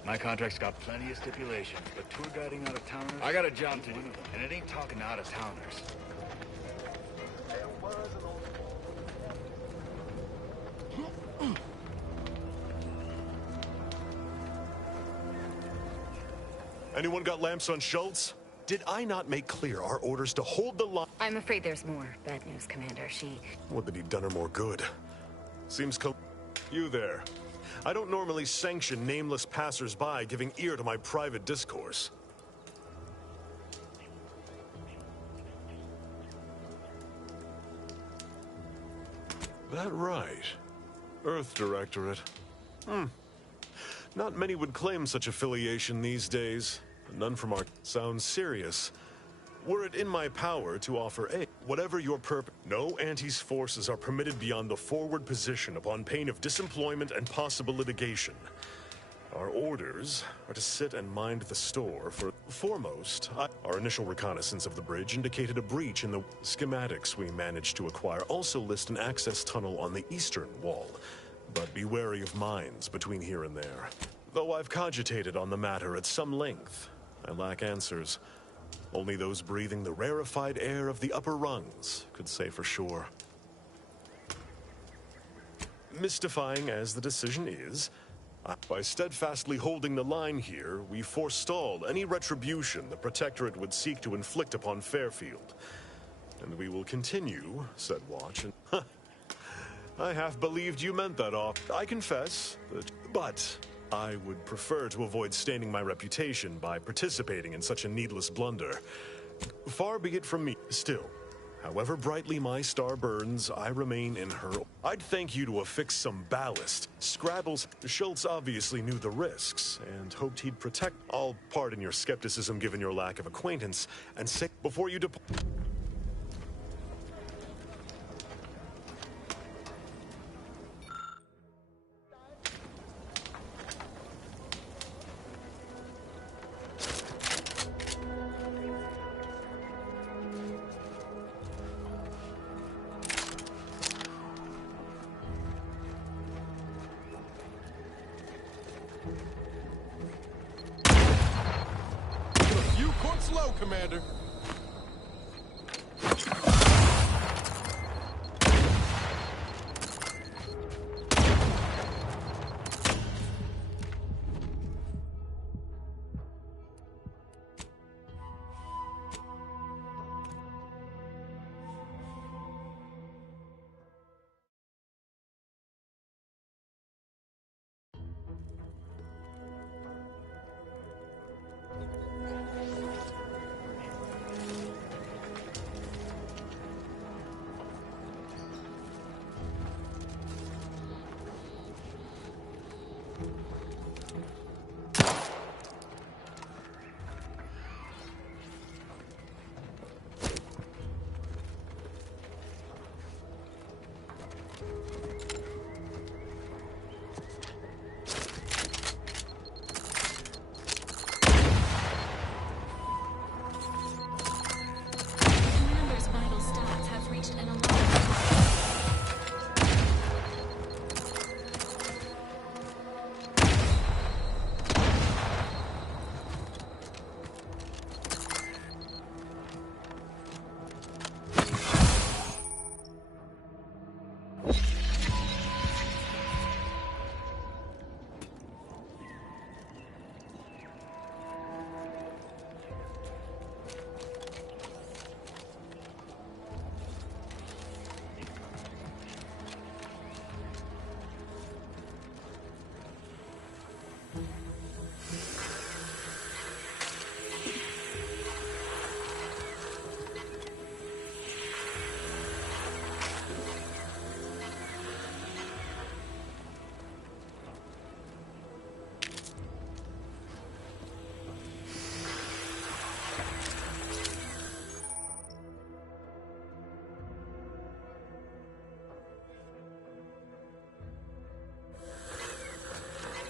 My contract's got plenty of stipulations, but tour guiding out of towners... I got a job to do, and it ain't talking out of towners. Anyone got lamps on Schultz? Did I not make clear our orders to hold the line? I'm afraid there's more bad news, Commander. Would that he'd done her more good. Seems You there. I don't normally sanction nameless passers-by giving ear to my private discourse. That right. Earth Directorate. Not many would claim such affiliation these days. None from our... Sounds serious. Were it in my power to offer aid, whatever your purpose, no Anti's forces are permitted beyond the forward position upon pain of disemployment and possible litigation. Our orders are to sit and mind the store for... Foremost, our initial reconnaissance of the bridge indicated a breach in the schematics we managed to acquire. Also list an access tunnel on the eastern wall, but be wary of mines between here and there. Though I've cogitated on the matter at some length, I lack answers. Only those breathing the rarefied air of the upper rungs could say for sure. Mystifying as the decision is, by steadfastly holding the line here, we forestall any retribution the Protectorate would seek to inflict upon Fairfield. And we will continue, said Watch, and I half believed you meant that off. I confess, but I would prefer to avoid staining my reputation by participating in such a needless blunder. Far be it from me. Still, however brightly my star burns, I remain in her. I'd thank you to affix some ballast. Scrabble's Schultz obviously knew the risks and hoped he'd protect. I'll pardon your skepticism given your lack of acquaintance and say before you depart. Slow, Commander.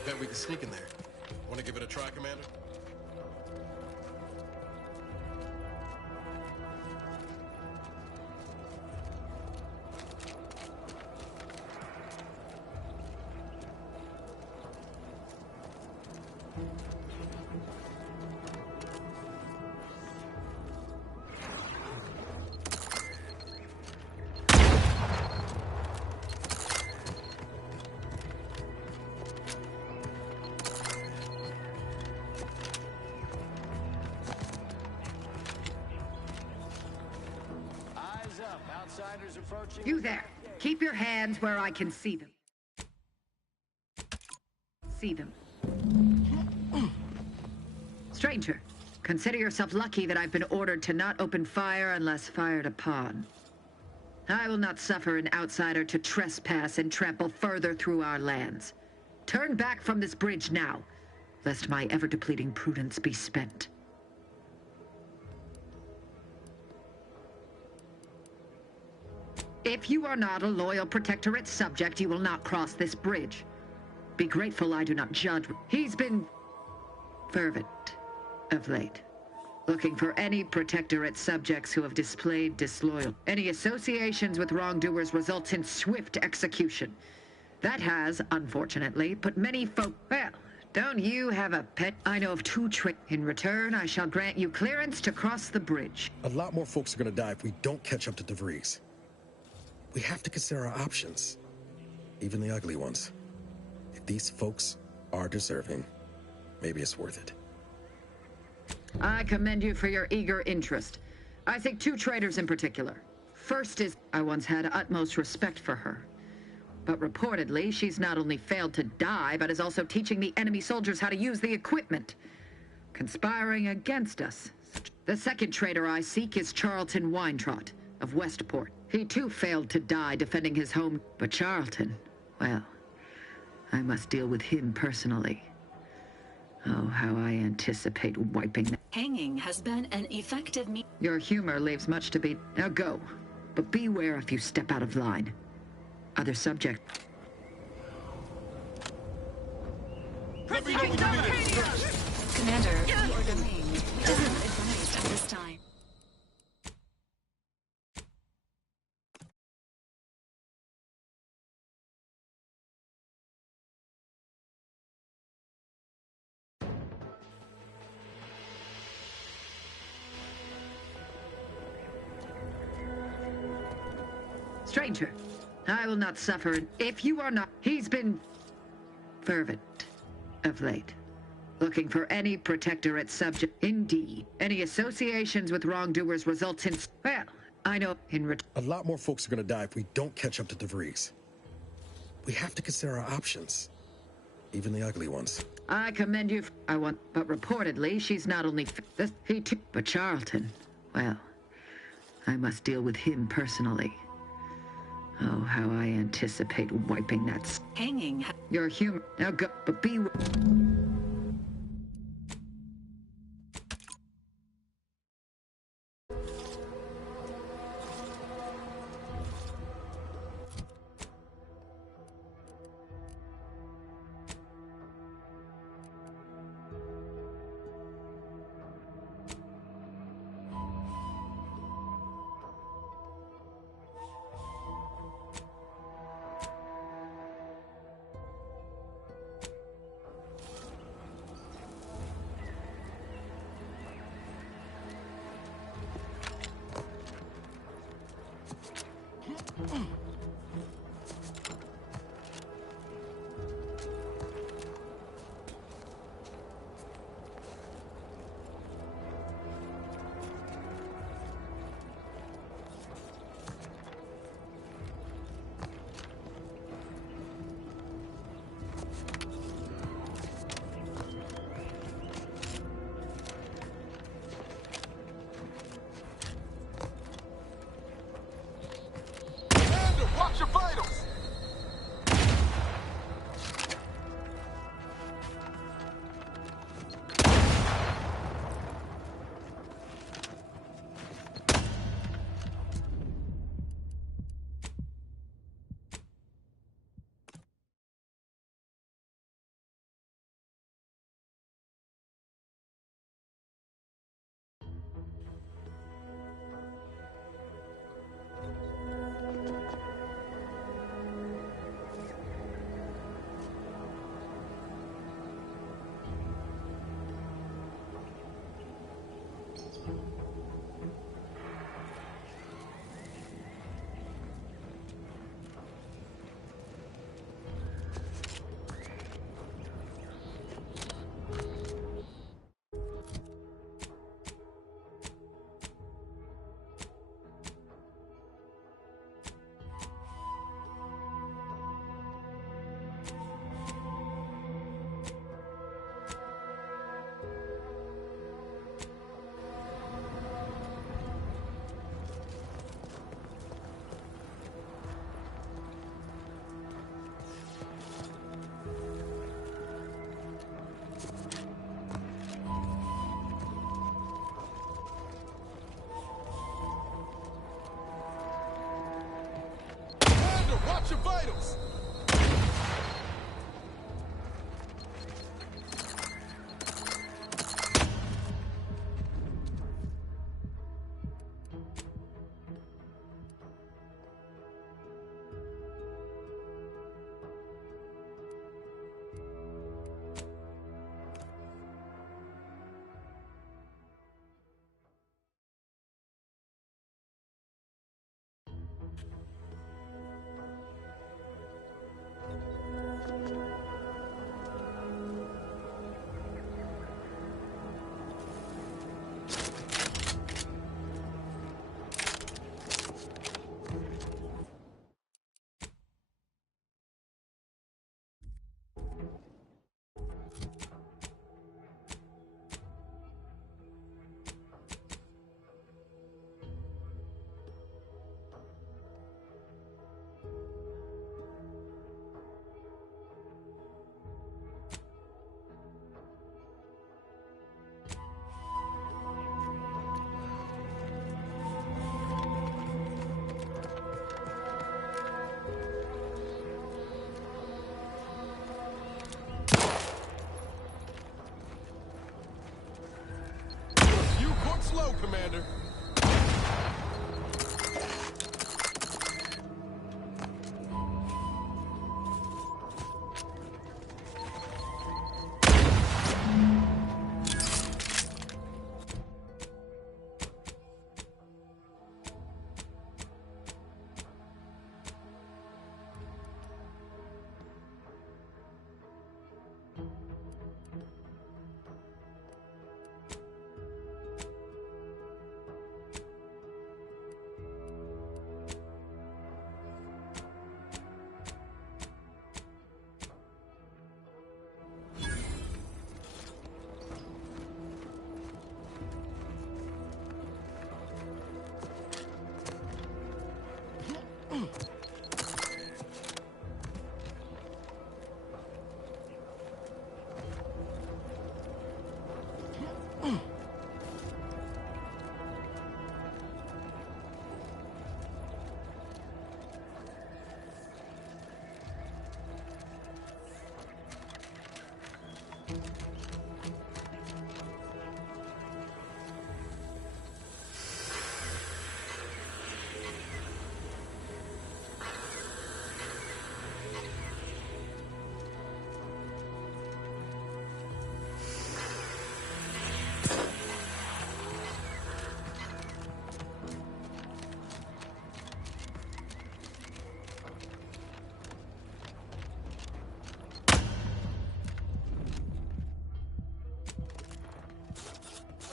Bet we can sneak in there. Want to give it a try, Commander? You there. Keep your hands where I can see them. See them. Stranger, consider yourself lucky that I've been ordered to not open fire unless fired upon. I will not suffer an outsider to trespass and trample further through our lands. Turn back from this bridge now, lest my ever-depleting prudence be spent. If you are not a loyal Protectorate subject, you will not cross this bridge. Be grateful I do not judge. He's been fervent of late, looking for any Protectorate subjects who have displayed disloyal. Any associations with wrongdoers results in swift execution. That has, unfortunately, put many folk, well, Don't you have a pet? I know of two In return, I shall grant you clearance to cross the bridge. A lot more folks are gonna die if we don't catch up to DeVries. We have to consider our options, even the ugly ones. If these folks are deserving, maybe it's worth it. I commend you for your eager interest. I think two traitors in particular. First is, I once had utmost respect for her. But reportedly, she's not only failed to die, but is also teaching the enemy soldiers how to use the equipment. Conspiring against us. The second traitor I seek is Charlton Weintraut of Westport. He too failed to die defending his home. But Charlton, well, I must deal with him personally. Oh, how I anticipate wiping that. Hanging has been an effective Your humor leaves much to be. Now go. But beware if you step out of line. Other subject. Commander, you are delaying. It is not advised at this time. Stranger, I will not suffer if you are not. He's been fervent of late, looking for any protectorate subject. Indeed, any associations with wrongdoers results in. Well, I know in a lot more folks are gonna die if we don't catch up to DeVries. We have to consider our options, even the ugly ones. I commend you. I want, but reportedly she's not only he too, but Charlton. Well, I must deal with him personally. Oh, how I anticipate wiping that. Hanging. Your humor. Now go, but be.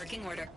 Barking order.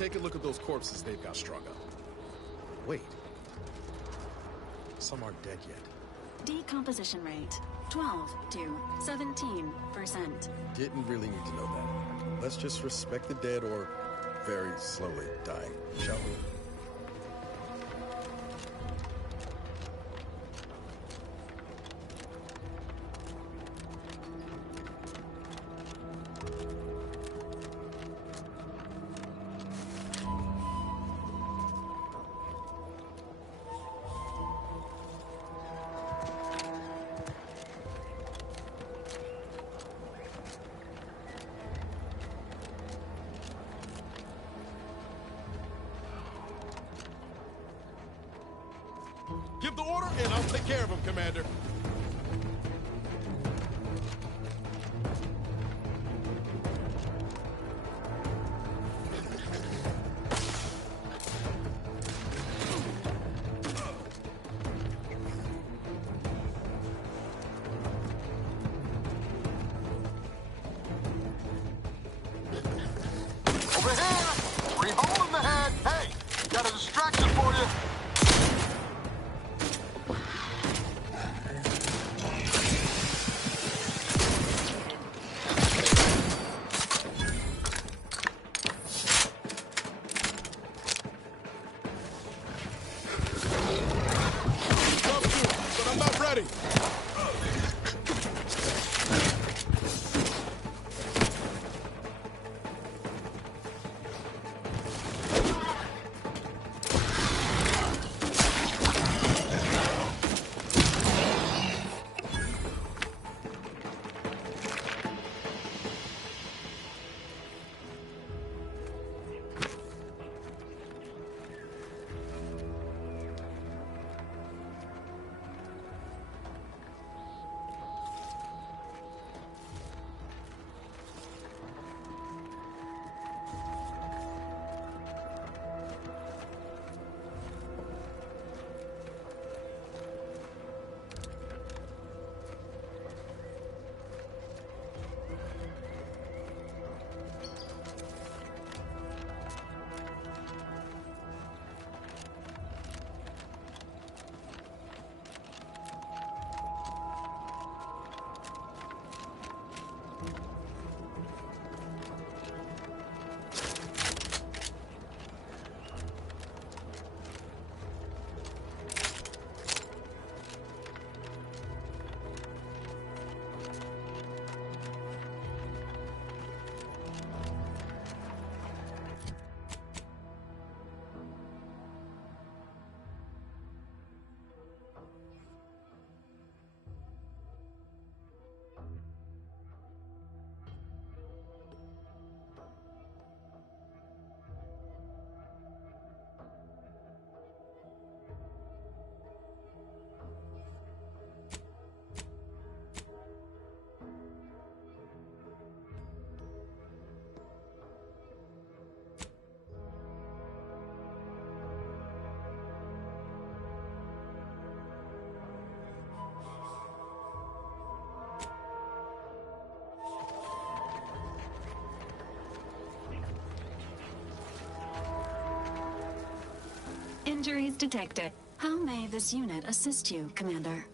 Take a look at those corpses they've got strung up. Wait. Some aren't dead yet. Decomposition rate 12 to 17%. Didn't really need to know that. Let's just respect the dead or very slowly dying, shall we? Give the order, and I'll take care of him, Commander. Over here! Three hole in the head! Hey! Got a distraction for you! Injuries detected. How may this unit assist you, Commander?